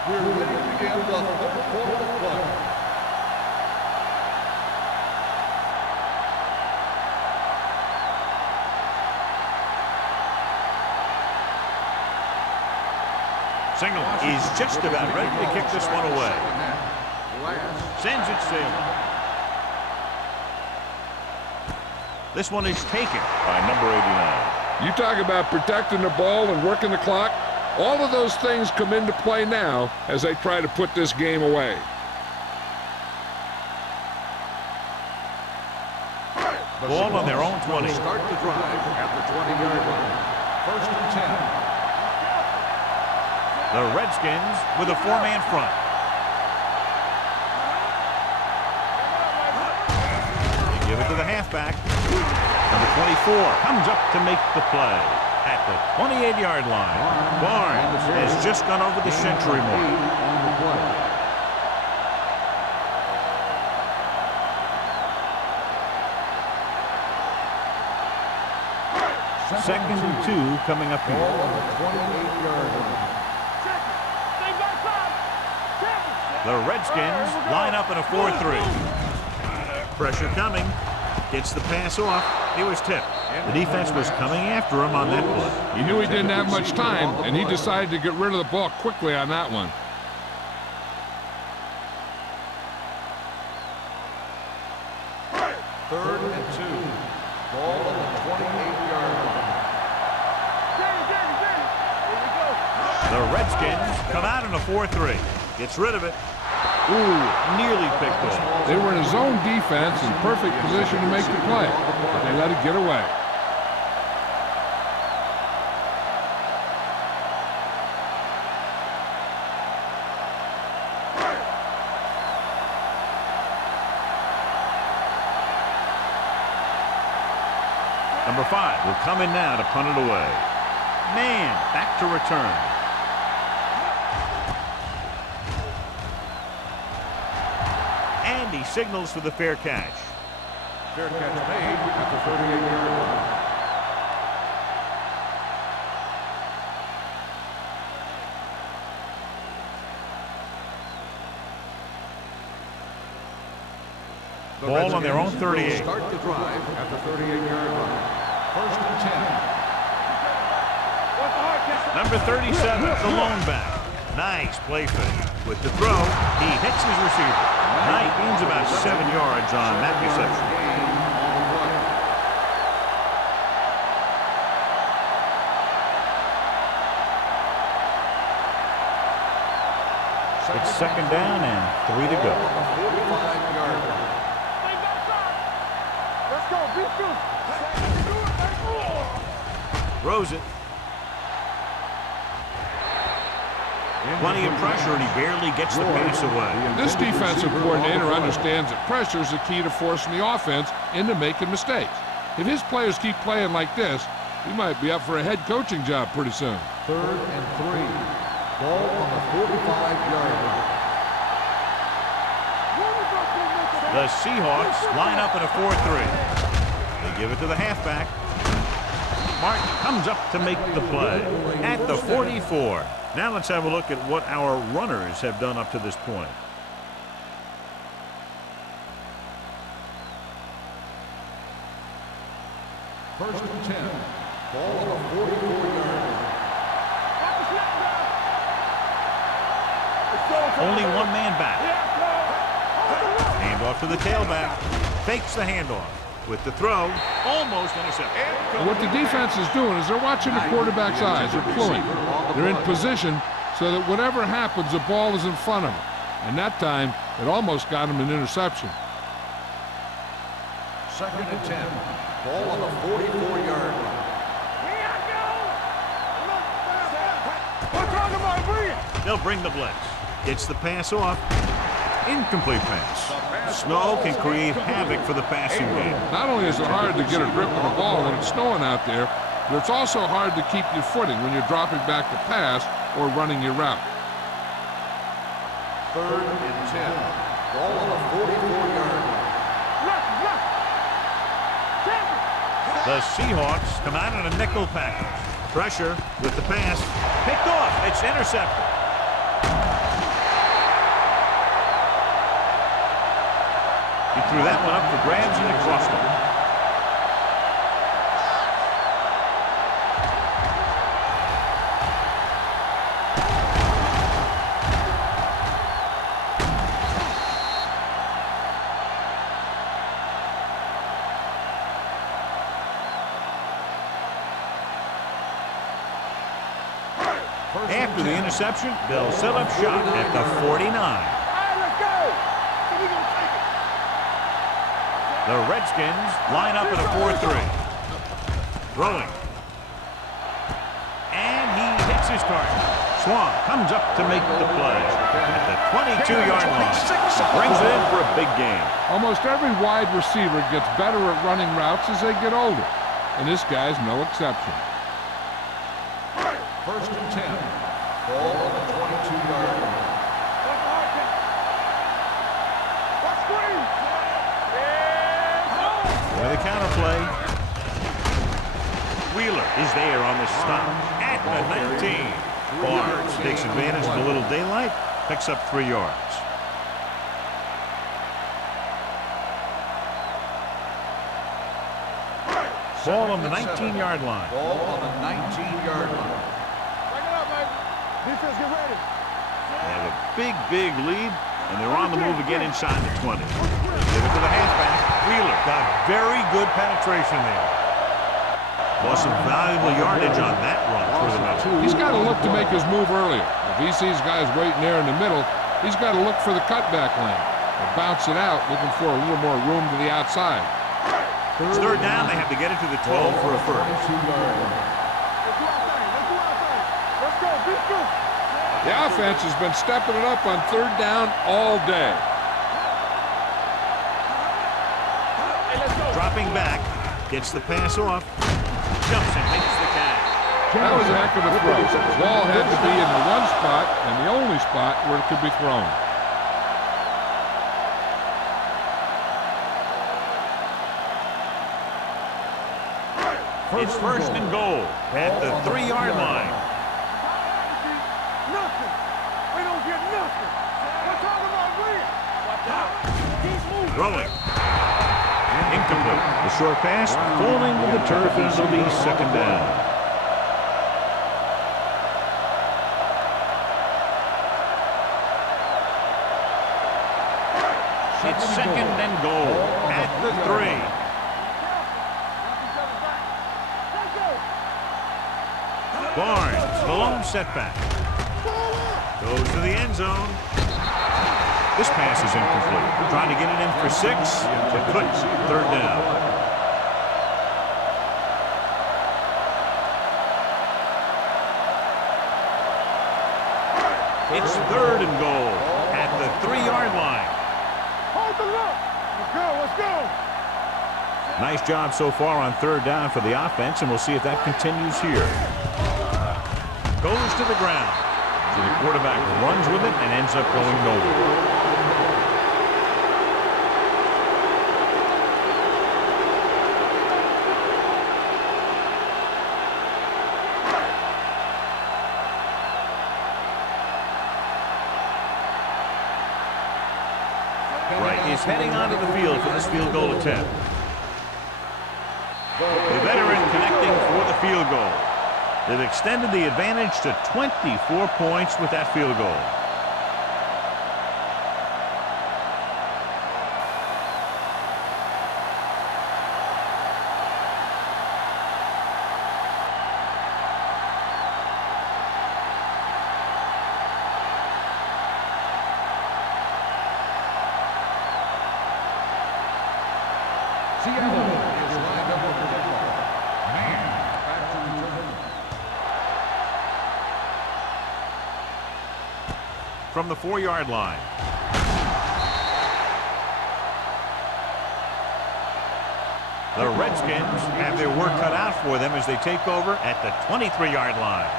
We're ready to begin the third quarter of play. Signal is just about ready to kick this one away. Sends it sailing. This one is taken by number 89. You talk about protecting the ball and working the clock. All of those things come into play now as they try to put this game away. Ball on their own 20. Start the drive at the 20-yard line. First and 10. The Redskins with a 4-man front. They give it to the halfback. Number 24 comes up to make the play. at the 28-yard line. Barnes has just gone over the century mark. On the play. Second and 2 coming up Ball here. on the 28-yard line. Stay back five. The Redskins line up in a 4-3. Pressure coming. Gets the pass off. It was tipped. The defense was coming after him on that play. He knew he didn't have much time, and he decided to get rid of the ball quickly on that one. Third and 2. Ball on the 28-yard line. The Redskins come out in a 4-3. Gets rid of it. Ooh, nearly picked off. They were in a zone defense in perfect position to make the play, but they let it get away. Number 5 will come in now to punt it away. Man, back to return. And he signals for the fair catch. Fair catch made at the 38-yard line. The Ball on their own Redskins will 38. Start the drive at the 38-yard line. First and 10. Number 37, the lone back. Nice play fake. With the throw, he hits his receiver. Knight gains about 7 yards on that reception. Gain on the play. It's second down and 3 to go. Ball on the 45-yard line. Stay back five. Let's go. Beat you. Throws it. Plenty of pressure, and he barely gets the pass away. This defensive coordinator understands that pressure is the key to forcing the offense into making mistakes. If his players keep playing like this, he might be up for a head coaching job pretty soon. Third and 3. Ball on the 45-yard line. The Seahawks line up in a 4-3. They give it to the halfback. Martin comes up to make the play at the 44. Now let's have a look at what our runners have done up to this point. First and 10. Ball on the 44-yard line. Only one man back. Hand off to the tailback. Fakes the handoff. With the throw, almost intercepted. And what the defense is doing is they're watching the quarterback's eyes. They're cluing. They're in position so that whatever happens, the ball is in front of them. And that time, it almost got him an interception. Second and 10. Ball on the 44-yard line. They'll bring the blitz. Gets the pass off. Incomplete pass. Snow can create havoc for the passing game. Not only is it hard to get a grip on the ball when it's snowing out there, but it's also hard to keep your footing when you're dropping back to pass or running your route. Third and 10. Ball on the 44-yard line. The Seahawks come out in a nickel package. Pressure with the pass. Picked off. It's intercepted. He threw that one up for grabs and it crossed him. After the interception, they'll set up shop at the 49. The Redskins line up in a 4-3. Throwing. And he hits his target. Swan comes up to make the play at the 22-yard line. Brings it in for a big game. Almost every wide receiver gets better at running routes as they get older, and this guy's no exception. First and 10. Ball on the 22-yard line. With a counter play. Wheeler is there on the stop at the 19. Barnes takes advantage of a little daylight, picks up 3 yards. Ball on the 19-yard line. Ball on the 19-yard line. Bring it up, man. Defense, get ready. They have a big lead, and they're on the move again inside the 20. Give it to the halfback. Wheeler got very good penetration there. Lost some valuable yardage on that run for the Mets. He's got to look to make his move earlier. If he sees guys waiting there in the middle, he's got to look for the cutback lane. Or bounce it out, looking for a little more room to the outside. It's third down. They have to get it to the 12 for a first. Let's do our thing. Let's go. Beat you. The offense has been stepping it up on third down all day. Dropping back, gets the pass off, jumps and makes the catch. That was a heck of a throw. The ball had to be in the one spot and the only spot where it could be thrown. It's first and goal at the 3-yard line. Nothing. We don't get nothing. We're talking about win. Watch out. He's moving. Throwing. Incomplete. The short pass falling to the turf, and it'll be second down. It's second and goal at the 3. Barnes, the lone setback. Goes to the end zone. This pass is incomplete. Trying to get it in for 6. But couldn't. Third down. It's third and goal at the 3-yard line. Hold the look. Let's go. Let's go. Nice job so far on third down for the offense, and we'll see if that continues here. Goes to the ground. So the quarterback runs with it and ends up going nowhere. Wright is heading onto the field for this field goal attempt. The veteran connecting for the field goal. They've extended the advantage to 24 points with that field goal. Seattle is lined up with the kickoff. Man, back to return. From the 4-yard line. The Redskins have their work cut out for them as they take over at the 23-yard line.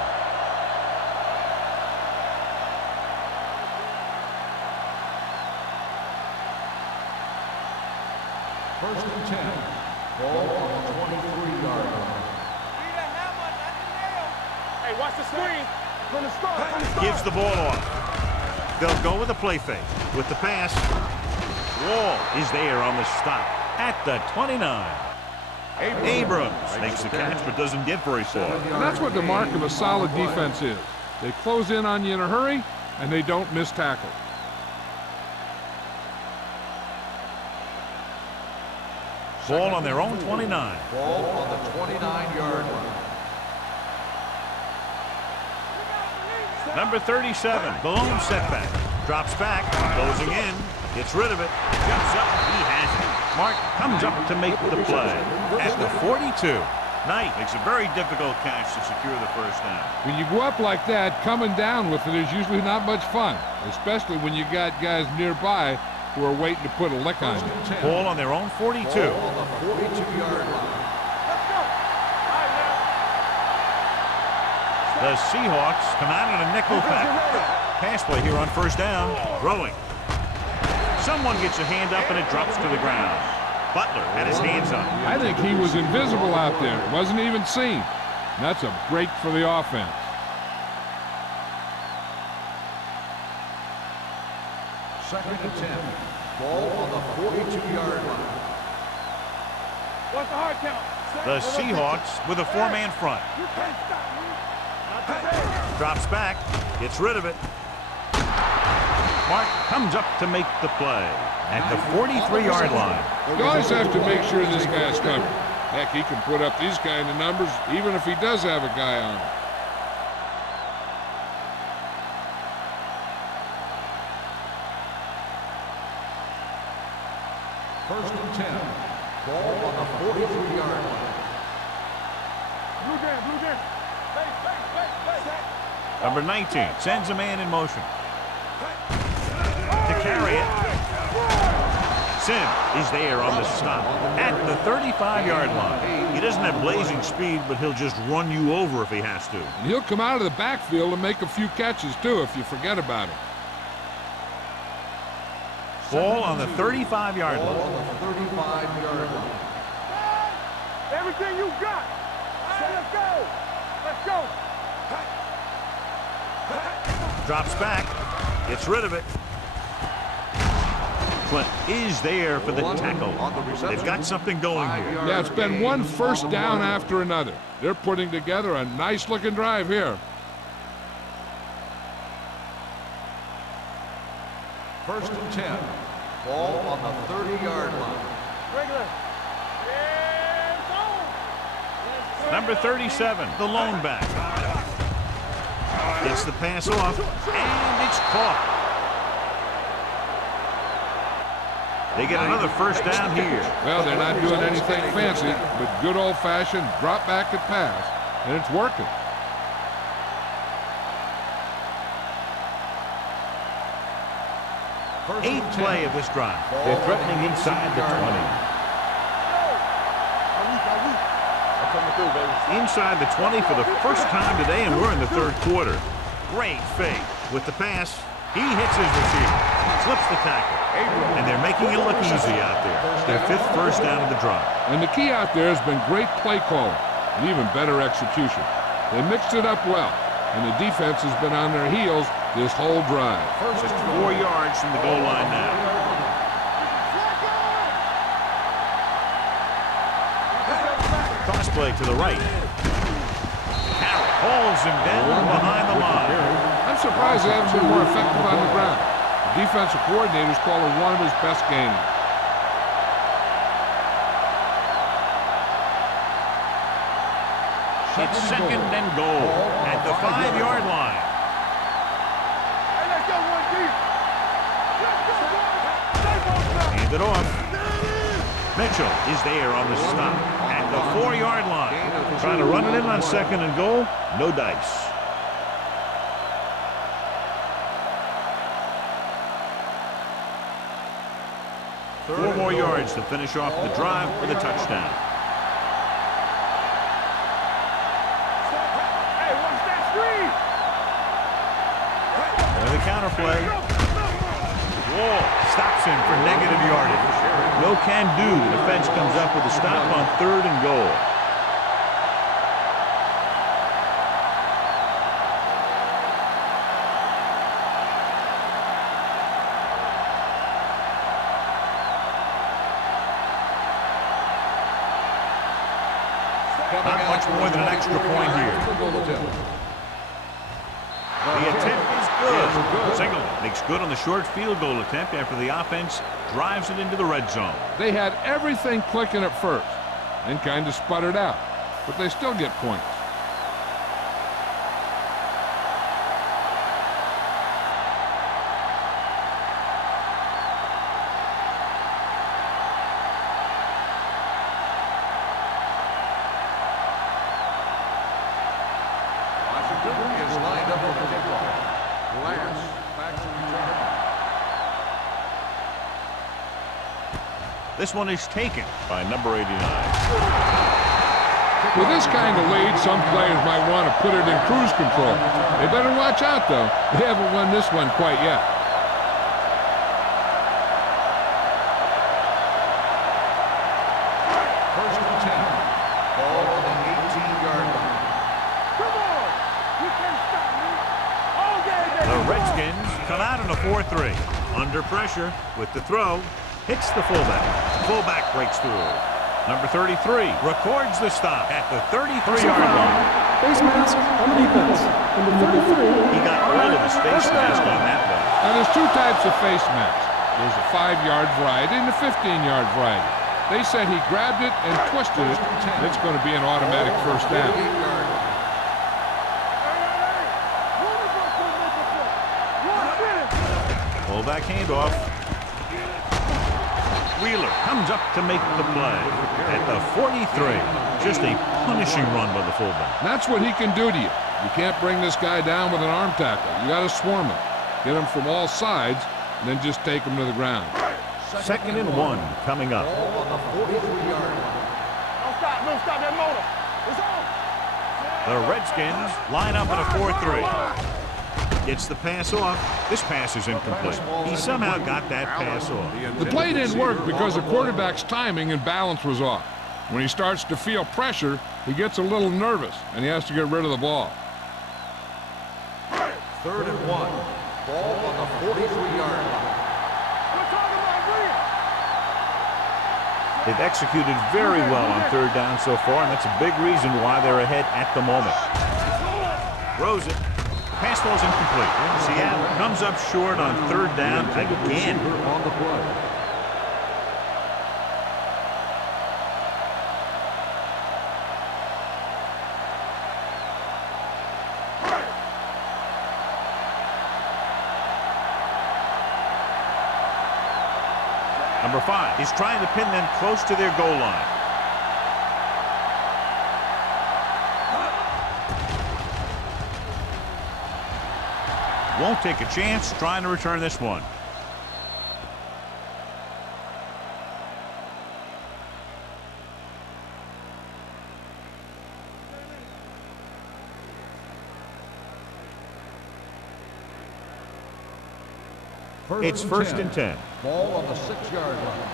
First and 10. Ball on the 23-yard line. Hey, watch the screen. From the start. From the start. Gives the ball off. They'll go with the play fake. With the pass, Wall is there on the stop at the 29. Abrams makes the catch but doesn't get very far. And that's what the mark of a solid defense is. They close in on you in a hurry, and they don't miss tackle. Ball on their own 29. Ball on the 29-yard line. Number 37, the lone setback. Drops back, closing in, gets rid of it, jumps up, he has it. Mark comes up to make the play at the 42. Knight makes a very difficult catch to secure the first down. When you go up like that, coming down with it is usually not much fun, especially when you got guys nearby who are waiting to put a lick on you. Ball on their own 42. Ball on the 42-yard line. Let's go. All right, The The Seahawks come out in a nickel pass play here on first down. Throwing. Someone gets a hand up and it drops to the ground. Butler had his hands on it. I think he was invisible out there. Wasn't even seen. That's a break for the offense. Second and 10. Ball on the 42-yard line. What's the hard count? The Seahawks with a four-man front. You can't stop me. Not today. Drops back. Gets rid of it. Mark comes up to make the play at the 43-yard line. You always have to make sure this guy's covered. Heck, he can put up these kind of numbers even if he does have a guy on him. First and 10. Ball on the 43-yard line. Blue game, blue game. Number 19 sends a man in motion. To carry it. Sim is there on the stop at the 35-yard line. He doesn't have blazing speed, but he'll just run you over if he has to. And he'll come out of the backfield and make a few catches, too, if you forget about him. Ball on the 35-yard Ball line. on the 35-yard line. Everything you got. All right, let's go. Let's go. Drops back. Gets rid of it. Clint is there for the tackle. They've got something going here. Yeah, it's been one first down after another. They're putting together a nice-looking drive here. First and 10. Ball on the 30-yard line. Regular. Yeah, go. Number 37, the lone back. Gets the pass off, and it's caught. They get another first down here. Well, they're not doing anything fancy, but good old-fashioned drop back and pass, and it's working. Eighth play of this drive. They're threatening inside the 20. Inside the 20 for the first time today, and we're in the third quarter. Great fake. With the pass, he hits his receiver, slips the tackle, and they're making it look easy out there. Their fifth first down of the drive. And the key out there has been great play calling and even better execution. They mixed it up well, and the defense has been on their heels this whole drive. Just 4 yards from the goal line now. Cross play to the right. Carroll hauls him down behind the line. I'm surprised they haven't been more effective on the ground. The defensive coordinator's calling one of his best games. It's second and goal at the 5-yard line. Hey, let's go, one deep. Let's go, boys. Hand it off. Mitchell is there on the stop at the 4-yard line. Trying to run it in on second and goal. No dice. Four more yards to finish off the drive with a touchdown. Hey, watch that screen. And the counter play. Wall stops him for negative yardage. No can do. The defense comes up with a stop on third and goal. Not much more than an extra point here. The attempt is good. Singleton makes good on the short field goal attempt after the offense drives it into the red zone. They had everything clicking at first and kind of sputtered out, but they still get points. Is lined up with the kickoff. Lance back to return. This one is taken by number 89. With this kind of lead, some players might want to put it in cruise control. They better watch out, though. They haven't won this one quite yet. First and 10. Ball on the 18-yard line. Come on! You can't stop me! All day, baby! The Redskins come out in a 4-3. Under pressure with the throw. Hits the fullback. Fullback breaks through. Number 33 records the stop at the 33-yard line. Face mask on the defense. Number 33. He got all of his face mask on that one. Now, there's two types of face masks. There's a 5-yard variety and a 15-yard variety. They said he grabbed it and twisted it, and it's going to be an automatic first down. Fullback handoff. Wheeler comes up to make the play at the 43. Just a punishing run by the fullback. That's what he can do to you. You can't bring this guy down with an arm tackle. You got to swarm him. Get him from all sides, and then just take him to the ground. Second and 1 coming up. Ball on the 43-yard line. Don't stop that motor! It's on! The Redskins line up in a 4-3. Gets the pass off. This pass is incomplete. He somehow got that pass off. The play didn't work because the quarterback's timing and balance was off. When he starts to feel pressure, he gets a little nervous, and he has to get rid of the ball. Third and 1. Ball on the 43-yard line. We're talking about real! They've executed very well on third down so far, and that's a big reason why they're ahead at the moment. Throws it. Pass ball's incomplete. Seattle comes up short on third down again. On the play. Number 5 is trying to pin them close to their goal line. Won't take a chance trying to return this one. It's first and 10. Ball on the 6-yard line.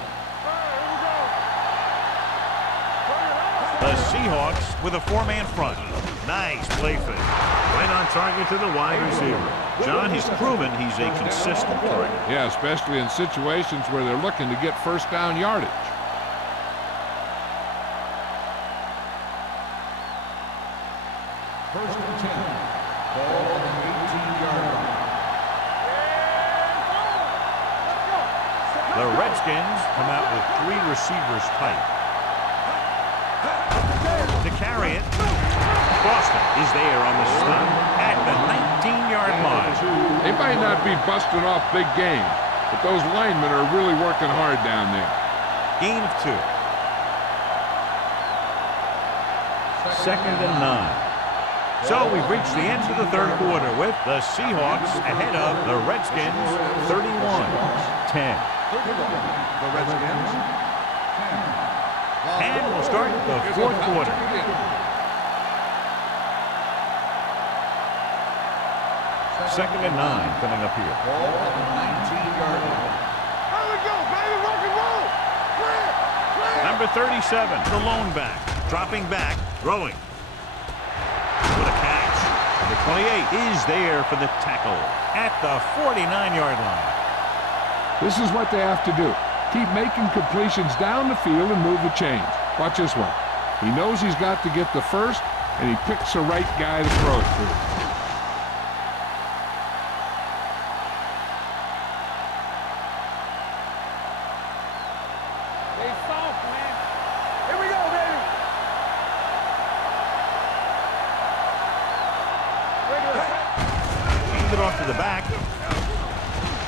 The Seahawks with a 4-man front. Nice play fake. Right on target to the wide receiver. John, he's proven he's a consistent threat. Yeah, especially in situations where they're looking to get first down yardage. First and 10. Ball on the 18-yard line. The Redskins come out with 3 receivers tight. To carry it, Boston is there on the stop at the 19-yard line. They might not be busting off big game, but those linemen are really working hard down there. Gain of 2. Second and 9. So we've reached the end of the third quarter with the Seahawks ahead of the Redskins 31-10. The Redskins. 10. And we'll start the fourth quarter. Second and 9 coming up here. Ball on the 19-yard line. Here we go, baby! Rock and roll! Clear! Number 37, the lone back. Dropping back, throwing. What a catch. Number 28 is there for the tackle at the 49-yard line. This is what they have to do. Keep making completions down the field and move the chains. Watch this one. He knows he's got to get the first, and he picks the right guy to throw it to. They soft, man. Here we go, baby. Hand it off to the back.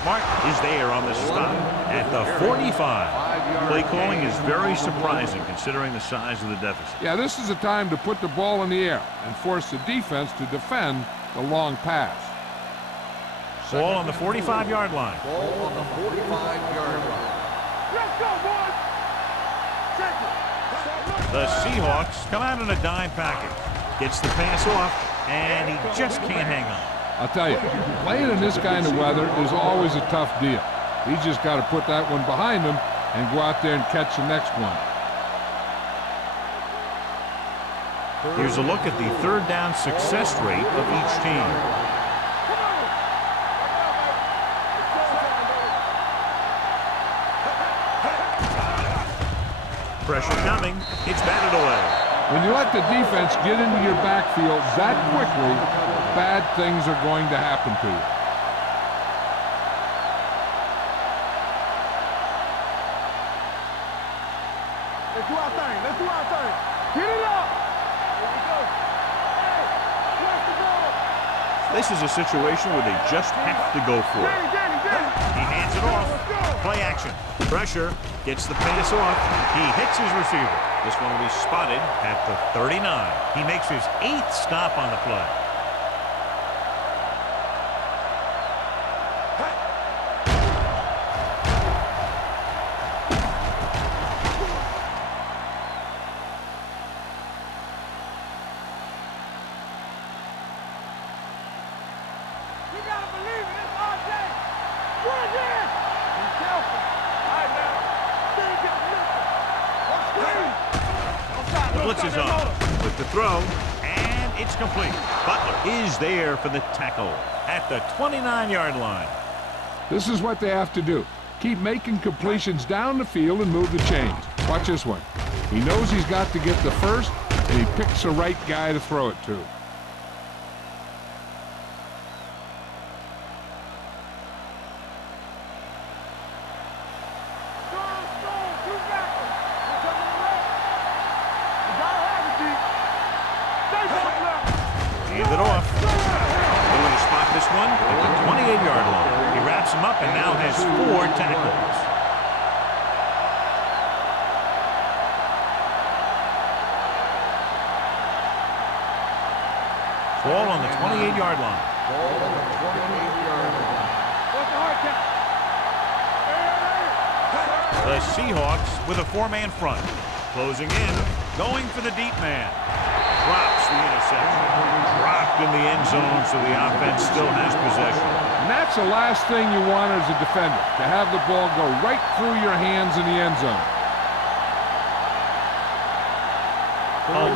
Mark is there on the stop at the 45. Play calling is very surprising considering the size of the deficit. Yeah, this is a time to put the ball in the air and force the defense to defend the long pass. Ball on the 45-yard line. Ball on the 45-yard line. Let's go, boys! Check it! The Seahawks come out in a dime package. Gets the pass off, and he just can't hang on. I'll tell you, playing in this kind of weather is always a tough deal. He's just got to put that one behind him and go out there and catch the next one. Here's a look at the third down success rate of each team. Pressure coming. It's batted away. When you let the defense get into your backfield that quickly, bad things are going to happen to you. Let's do our thing. Let's do our thing. Get it up. Here we go. Hey, watch the ball. This is a situation where they just have to go for it. He hands it off. Play action. Pressure. Gets the pass off. He hits his receiver. This one will be spotted at the 39. He makes his 8th stop on the play. You gotta believe it. It's our day. Run in. Be careful. All right, now. Stay The blitz is on with the throw, and it's complete. Butler is there for the tackle at the 29-yard line. This is what they have to do. Keep making completions down the field and move the chains. Watch this one. He knows he's got to get the first, and he picks the right guy to throw it to. Hand it off. Going to spot this one at the 28-yard line. He wraps him up and now has 4 tackles. Ball on the 28-yard line. Ball on the 28-yard line. The Seahawks with a 4-man front. Closing in, going for the deep man. Drops the interception. Dropped in the end zone, so the offense still has possession. And that's the last thing you want as a defender, to have the ball go right through your hands in the end zone.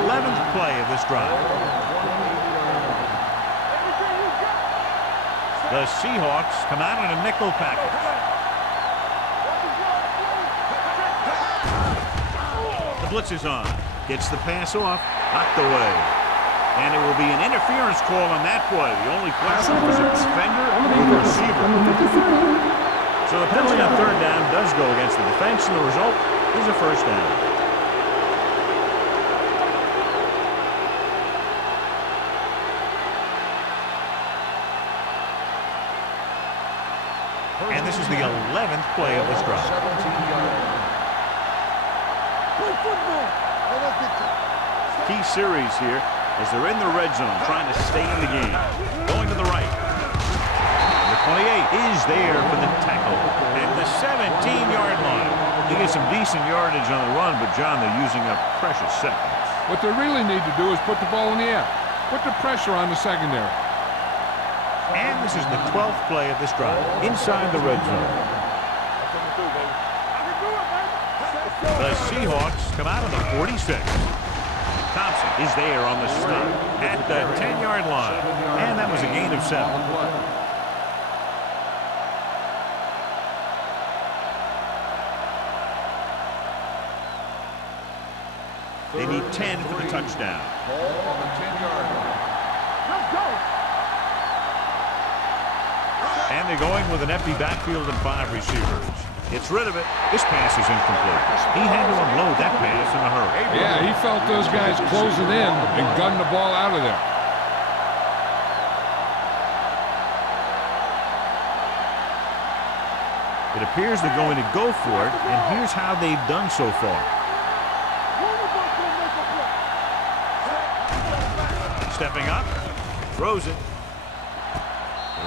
11th play of this drive. The Seahawks come out in a nickel package. The blitz is on. Gets the pass off. Knocked away. And it will be an interference call on that play. The only question was a defender or the receiver. So the penalty on third down does go against the defense, and the result is a first down. And this is the 11th play of this drive. 17-yard line. Play football. Key series here as they're in the red zone trying to stay in the game. Going to the right. Number 28 is there for the tackle at the 17-yard line. They get some decent yardage on the run, but John, they're using up precious seconds. What they really need to do is put the ball in the air. Put the pressure on the secondary. And this is the 12th play of this drive inside the red zone. The Seahawks come out of the 46. Thompson is there on the stop at the 10-yard line. And that was a gain of 7. They need 10 for the touchdown. Ball on the 10-yard line. Let's go. And they're going with an empty backfield and 5 receivers. Gets rid of it. This pass is incomplete. He had to unload that pass in a hurry. Yeah, he felt those guys closing in and gunned the ball out of there. It appears they're going to go for it, and here's how they've done so far. Stepping up, throws it.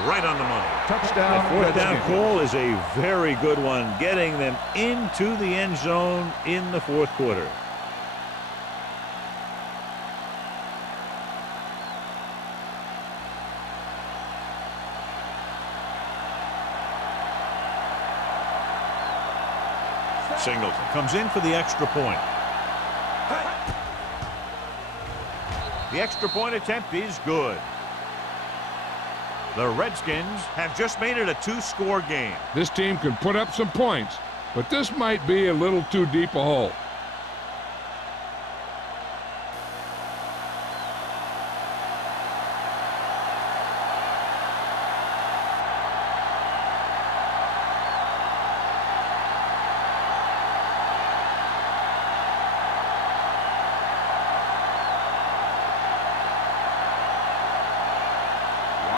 Right on the money. Touchdown. That fourth down call is a very good one, getting them into the end zone in the fourth quarter. Singleton comes in for the extra point. The extra point attempt is good. The Redskins have just made it a two-score game. This team can put up some points, but this might be a little too deep a hole.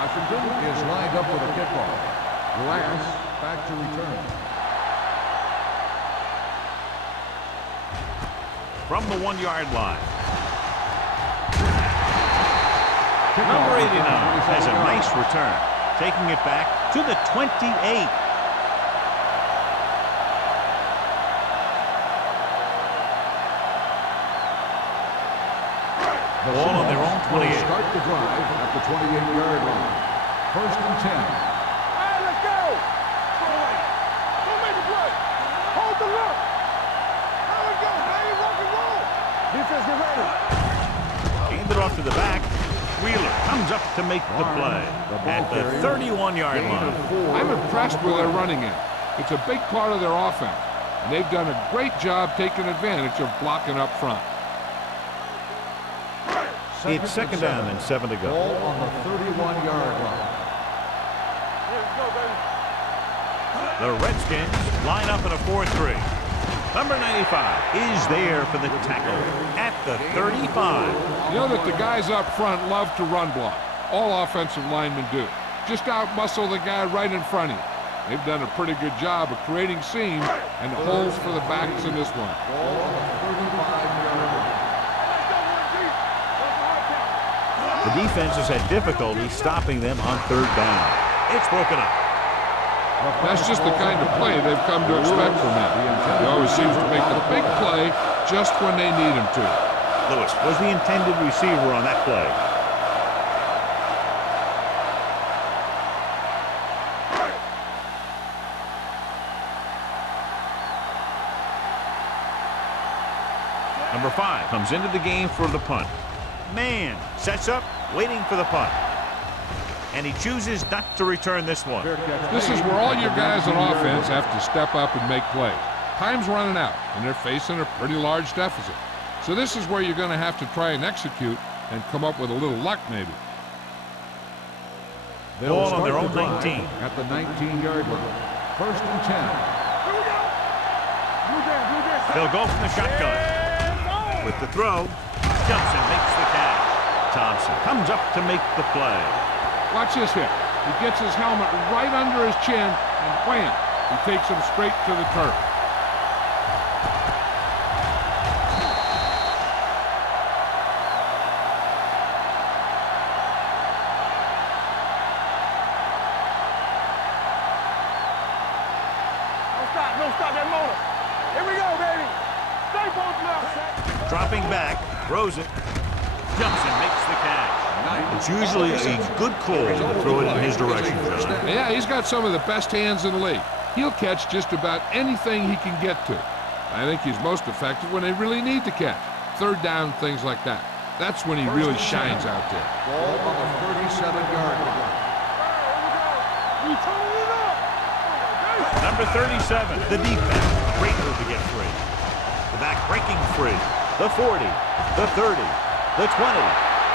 Washington is lined up with a kickoff. Glass back to return. From the 1-yard line. Number 89 has a nice return, taking it back to the 28. Ball on their own 28. Start the drive at the 28-yard line. First and 10. All right, let's go. Don't make the play. Hold the look. There we go, baby. Rock and roll. Defense, get ready. Gained it off to the back. Wheeler comes up to make the play at the 31-yard line. I'm impressed with their running game. It's a big part of their offense, and they've done a great job taking advantage of blocking up front. It's second down and 7 to go. Ball on the 31-yard line. Here we go, baby. The Redskins line up in a 4-3. Number 95 is there for the tackle at the 35. You know that the guys up front love to run block. All offensive linemen do. Just out-muscle the guy right in front of you. They've done a pretty good job of creating seams and holes for the backs in this one. Ball on the 35-yard line. The defense has had difficulty stopping them on third down. It's broken up. That's just the kind of play they've come to expect from him. He always seems to make the big play just when they need him to. Lewis was the intended receiver on that play. Number 5 comes into the game for the punt. Man sets up, waiting for the punt. And he chooses not to return this one. This is where all your guys on offense have to step up and make plays. Time's running out, and they're facing a pretty large deficit. So this is where you're going to have to try and execute and come up with a little luck, maybe. Ball on their own 19. At the 19-yard line. First and 10. Here we go. Blue down. They'll go from the shotgun. With the throw, Johnson makes the catch. Thompson comes up to make the play. Watch this hit. He gets his helmet right under his chin, and wham, he takes him straight to the turf. Don't stop that motor. Here we go, baby. Stay both now. Dropping back, throws it. Johnson makes the catch. It's usually a good call to throw it in his direction, John. Yeah, he's got some of the best hands in the league. He'll catch just about anything he can get to. I think he's most effective when they really need to catch. Third down, things like that. That's when he really shines out there. Ball on the 37-yard line. You turning it up. Number 37, the defense. Great move to get free. The back breaking free. The 40, the 30, the 20,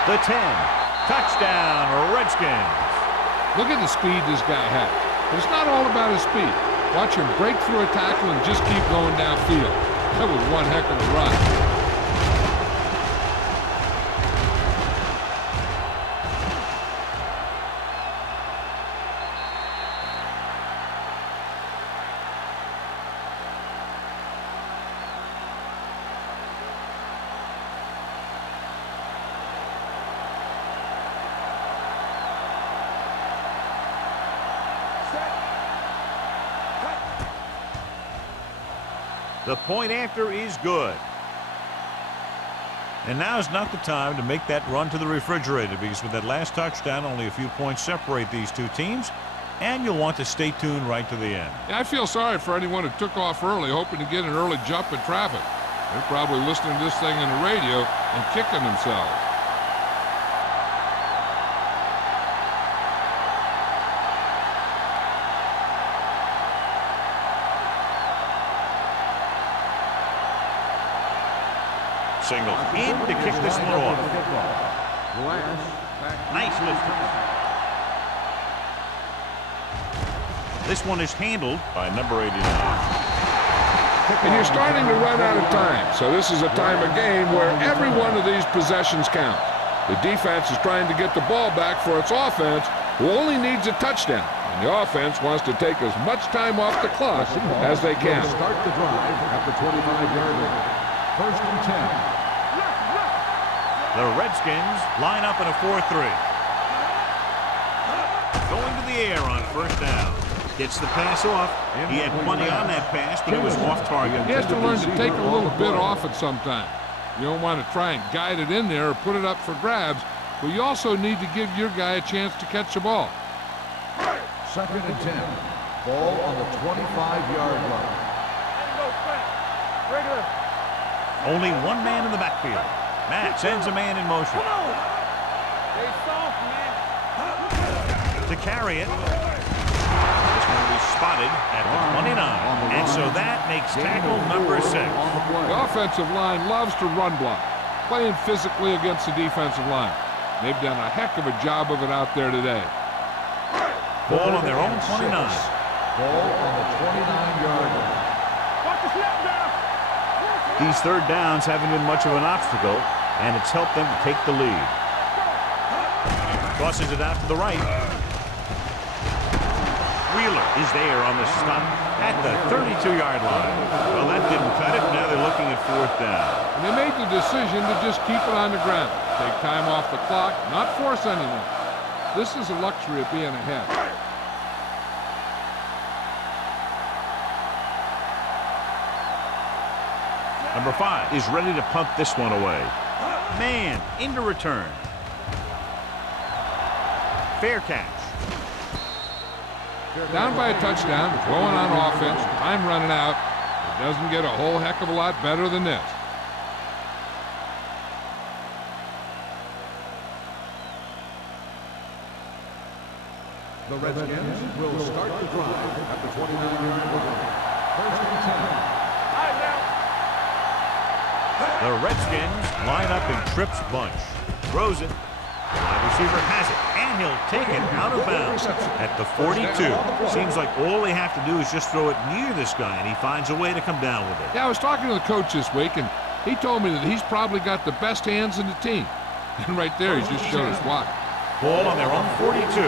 the 10. Touchdown, Redskins. Look at the speed this guy has. But it's not all about his speed. Watch him break through a tackle and just keep going downfield. That was one heck of a run. The point after is good. And now is not the time to make that run to the refrigerator, because with that last touchdown, only a few points separate these two teams. and you'll want to stay tuned right to the end. Yeah, I feel sorry for anyone who took off early, hoping to get an early jump in traffic. They're probably listening to this thing on the radio and kicking themselves. Single in to kick this one off. Nice lift. This one is handled by number 89. And you're starting to run out of time, so this is a time of game where every one of these possessions counts. The defense is trying to get the ball back for its offense, who only needs a touchdown. And the offense wants to take as much time off the clock as they can. Start the drive at the 25-yard line. First and 10. The Redskins line up in a 4-3. Going to the air on first down. Gets the pass off. He had plenty on that pass, but it was off target. He has to learn to take a little bit off it sometime. You don't want to try and guide it in there or put it up for grabs, but you also need to give your guy a chance to catch the ball. Second and 10. Ball on the 25-yard line. Only one man in the backfield. Matt sends a man in motion. Stay soft, man. To carry it. This one will be spotted at the 29. And so that makes tackle number 6. The offensive line loves to run block, playing physically against the defensive line. They've done a heck of a job of it out there today. Ball on their own 29. Ball on the 29-yard line. Watch the snap down. These third downs haven't been much of an obstacle, and it's helped them to take the lead. Tosses it out to the right. Wheeler is there on the stop at the 32-yard line. Well, that didn't cut it. Now they're looking at fourth down. And they made the decision to just keep it on the ground. Take time off the clock, not force anything. This is a luxury of being ahead. Number 5 is ready to punt this one away. Man, into return. Fair catch. Down by a touchdown, going on offense, time running out. It doesn't get a whole heck of a lot better than this. The Redskins will start the drive at the 29-yard line. First and 10. The Redskins line up in Tripp's bunch. Throws it. The wide receiver has it, and he'll take it out of bounds at the 42. Seems like all they have to do is just throw it near this guy, and he finds a way to come down with it. Yeah, I was talking to the coach this week, and he told me that he's probably got the best hands in the team. And right there, he just showed us why. Ball on their own 42.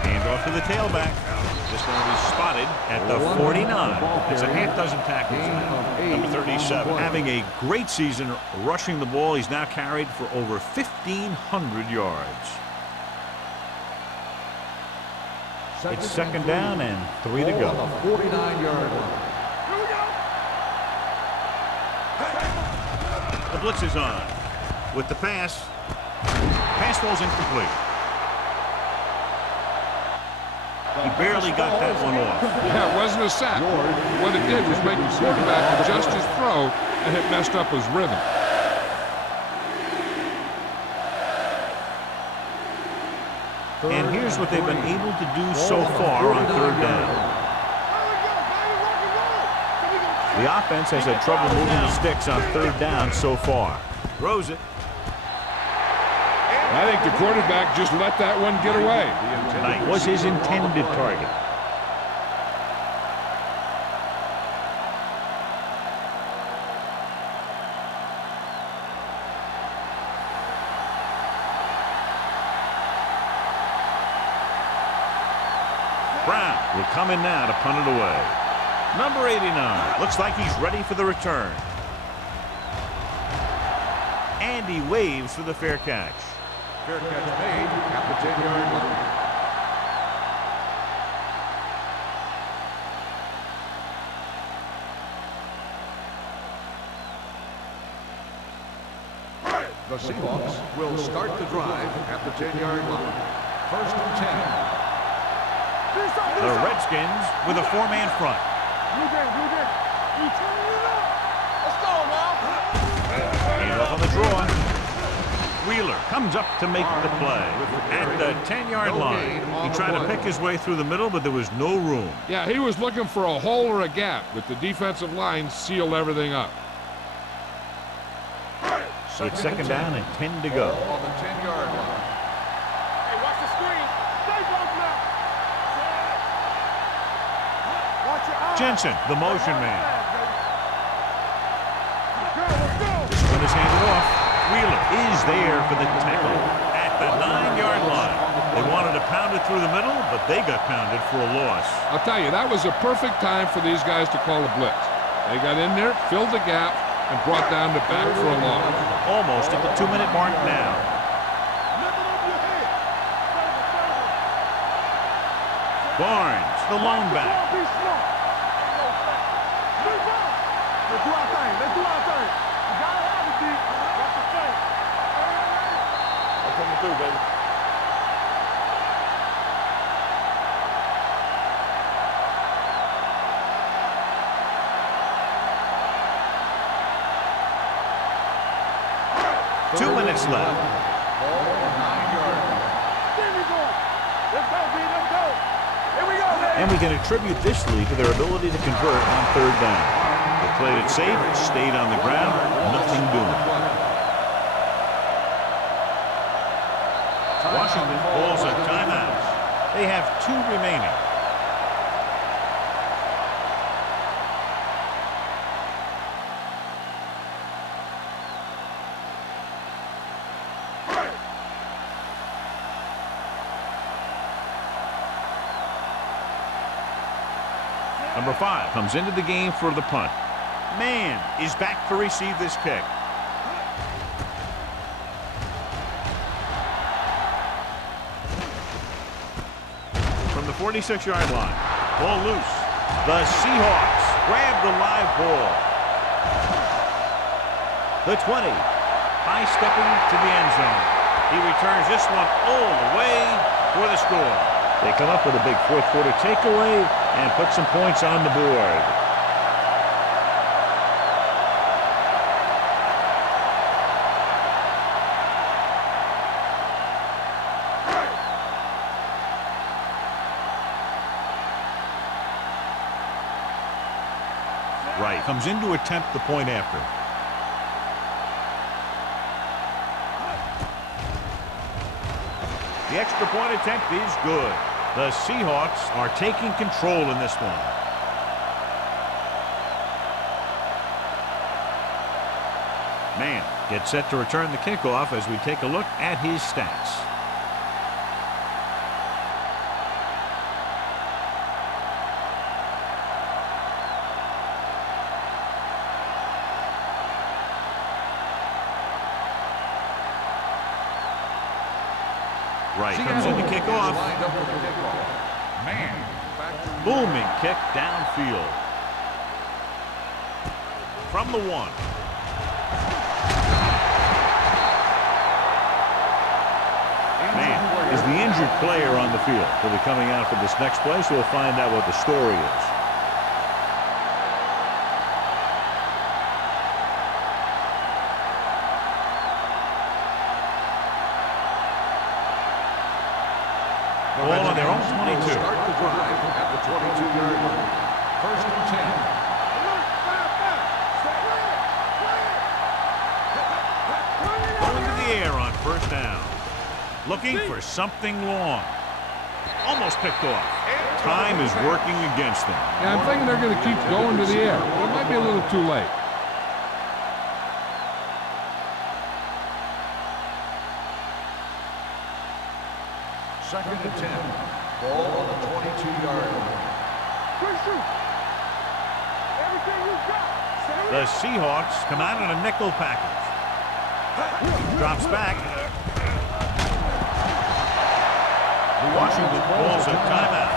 Hand off to the tailback. This one will be spotted at the 49. It's a half dozen tackles now. Number 37 having a great season rushing the ball. He's now carried for over 1,500 yards. It's second down and 3 to go. 49-yard line. The blitz is on. With the pass. Pass falls incomplete. He barely got that one off. Yeah, it wasn't a sack. What it did was make the quarterback adjust his throw, and it messed up his rhythm. And here's what they've been able to do so far on third down. The offense has had trouble moving the sticks on third down so far. Throws it. I think the quarterback just let that one get away. Tonight was his intended target. Brown will come in now to punt it away. Number 89 looks like he's ready for the return. And he waves for the fair catch. Fair catch made at the 10-yard line. The Seahawks will start the drive at the 10-yard line. First and 10. The Redskins with a 4-man front. Blue game, blue game. You turning it up. Let's go now. Hand off on the draw. Wheeler comes up to make the play at the 10-yard line. He tried to pick his way through the middle, but there was no room. Yeah, he was looking for a hole or a gap, but the defensive line sealed everything up. It's second down and 10 to go. On the 10-yard line. Hey, watch the screen. Stay close now. Watch your eyes. Jensen, the motion man. Let's go. Sprint is handed off. Wheeler is there for the tackle at the 9-yard line. They wanted to pound it through the middle, but they got pounded for a loss. I'll tell you, that was a perfect time for these guys to call a blitz. They got in there, filled the gap, and brought down the back for a loss. Almost at the 2-minute mark now. Lift it over your head. Barnes, the lone back. Be smart. Move on. Let's do our thing. Let's do our thing. You gotta have it, D. That's the thing. I'm coming through, baby. Two minutes left. Ball 9-yard line. There we go. Let's go, B. Let's go. Here we go, man. And we can attribute this lead to their ability to convert on third down. They played it safe, stayed on the ground, nothing doing. Washington calls a timeout. They have 2 remaining. Number 5 comes into the game for the punt. Mann is back to receive this kick. From the 46-yard line, ball loose. The Seahawks grab the live ball. The 20, high-stepping to the end zone. He returns this one all the way for the score. They come up with a big fourth-quarter takeaway and put some points on the board. Wright comes in to attempt the point after. The extra point attempt is good. The Seahawks are taking control in this one. Mann gets set to return the kickoff as we take a look at his stats. Wright comes in to kick off. Lined up for the kickoff. Man, booming kick downfield. From the 1. Man is the injured player on the field. He'll be coming out for this next play, so we'll find out what the story is. Ball on their own 22. Start the drive at the 22-yard line. First and 10. Going to the air on first down. Looking for something long. Almost picked off. Time is working against them. Yeah, I'm thinking they're going to keep going to the air. It might be a little too late. Second and 10. Ball on the 22-yard line. Everything you got. The Seahawks come out in a nickel package. Drops back. Washington calls a timeout.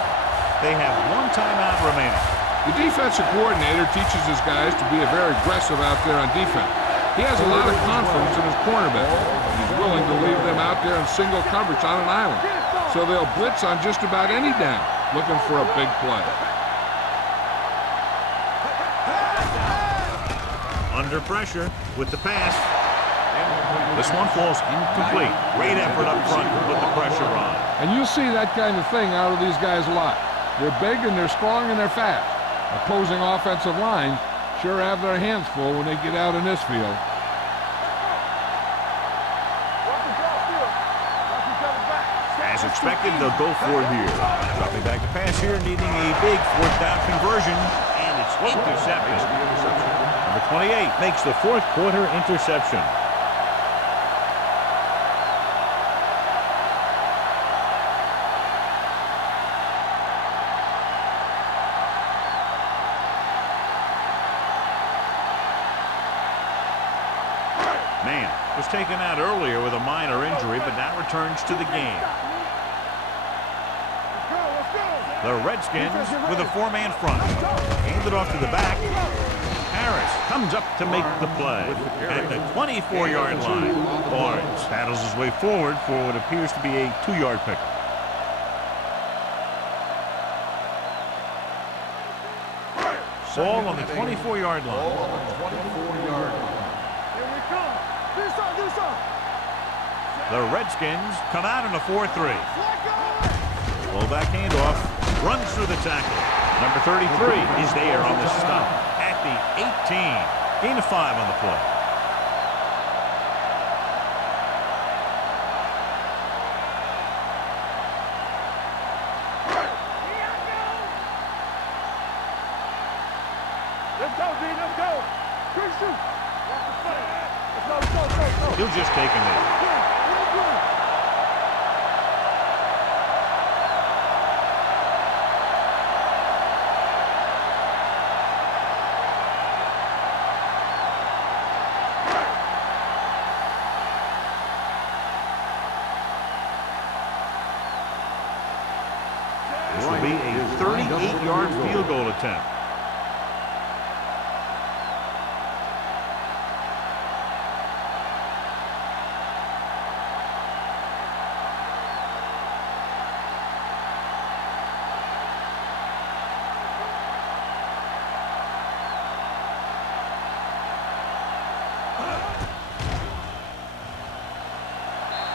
They have 1 timeout remaining. The defensive coordinator teaches his guys to be very aggressive out there on defense. He has a lot of confidence in his cornerback. He's willing to leave them out there in single coverage on an island. So they'll blitz on just about any down, looking for a big play. Under pressure with the pass. This one falls incomplete. Great effort up front to put the pressure on. And you see that kind of thing out of these guys a lot. They're big and they're strong and they're fast. Opposing offensive lines sure have their hands full when they get out in this field. As expected, they'll go for it here. Dropping back to pass here, needing a big fourth down conversion, and it's intercepted. Number 28 makes the fourth quarter interception. Man was taken out earlier with a minor injury, but now returns to the game. The Redskins with a four-man front. Handed off to the back. Harris comes up to make the play at the 24-yard line. Barnes paddles his way forward for what appears to be a 2-yard pickup. Ball on the 24-yard line. The Redskins come out in a 4-3. Fullback handoff. Runs through the tackle. Number 33 is there on the stop at the 18. Gain of 5 on the play. Let's go, D. Let's go. Christian. Let's go. He'll just take him in. This will be a 38-yard field goal attempt.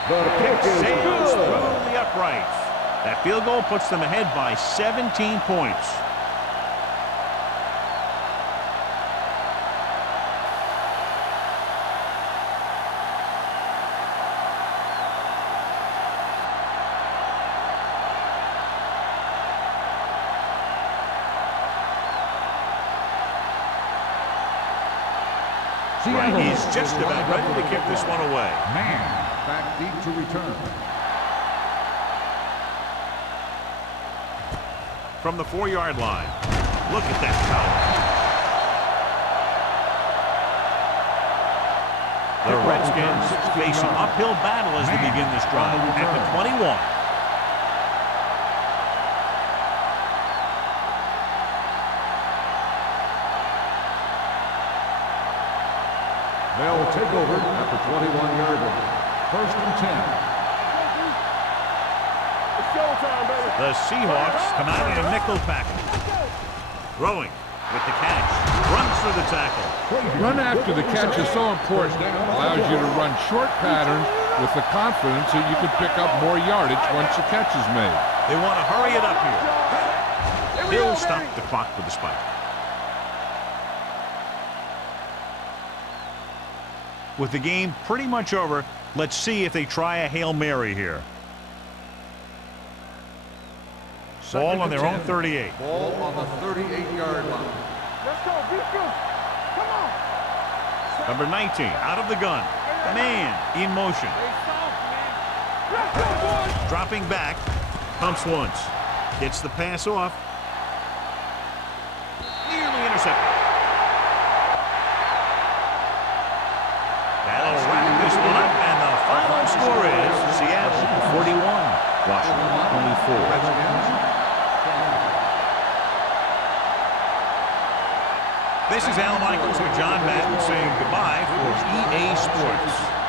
The kick is Sails through good. the uprights. That field goal puts them ahead by 17 points. Right, he's just about ready to kick this one away. Man, back deep to return. From the 4-yard line. Look at that power. The Redskins face an uphill battle as they begin this drive at the 21. They'll take over at the 21-yard line. 1st and 10. The Seahawks come out in a nickel package. Throwing with the catch. Runs through the tackle. Run after the catch is so important. Allows you to run short patterns with the confidence that you can pick up more yardage once the catch is made. They want to hurry it up here. They'll stop the clock with the spike. With the game pretty much over, let's see if they try a Hail Mary here. Ball on their own 38. Ball on the 38-yard line. Let's go, defense. Come on. Number 19 out of the gun. Man in motion. Let's go, boys. Dropping back. Pumps once. Gets the pass off. Nearly intercepted. That'll wrap this one up, and the final score is Seattle 41, Washington 24. This is Al Michaels with John Madden saying goodbye for EA Sports.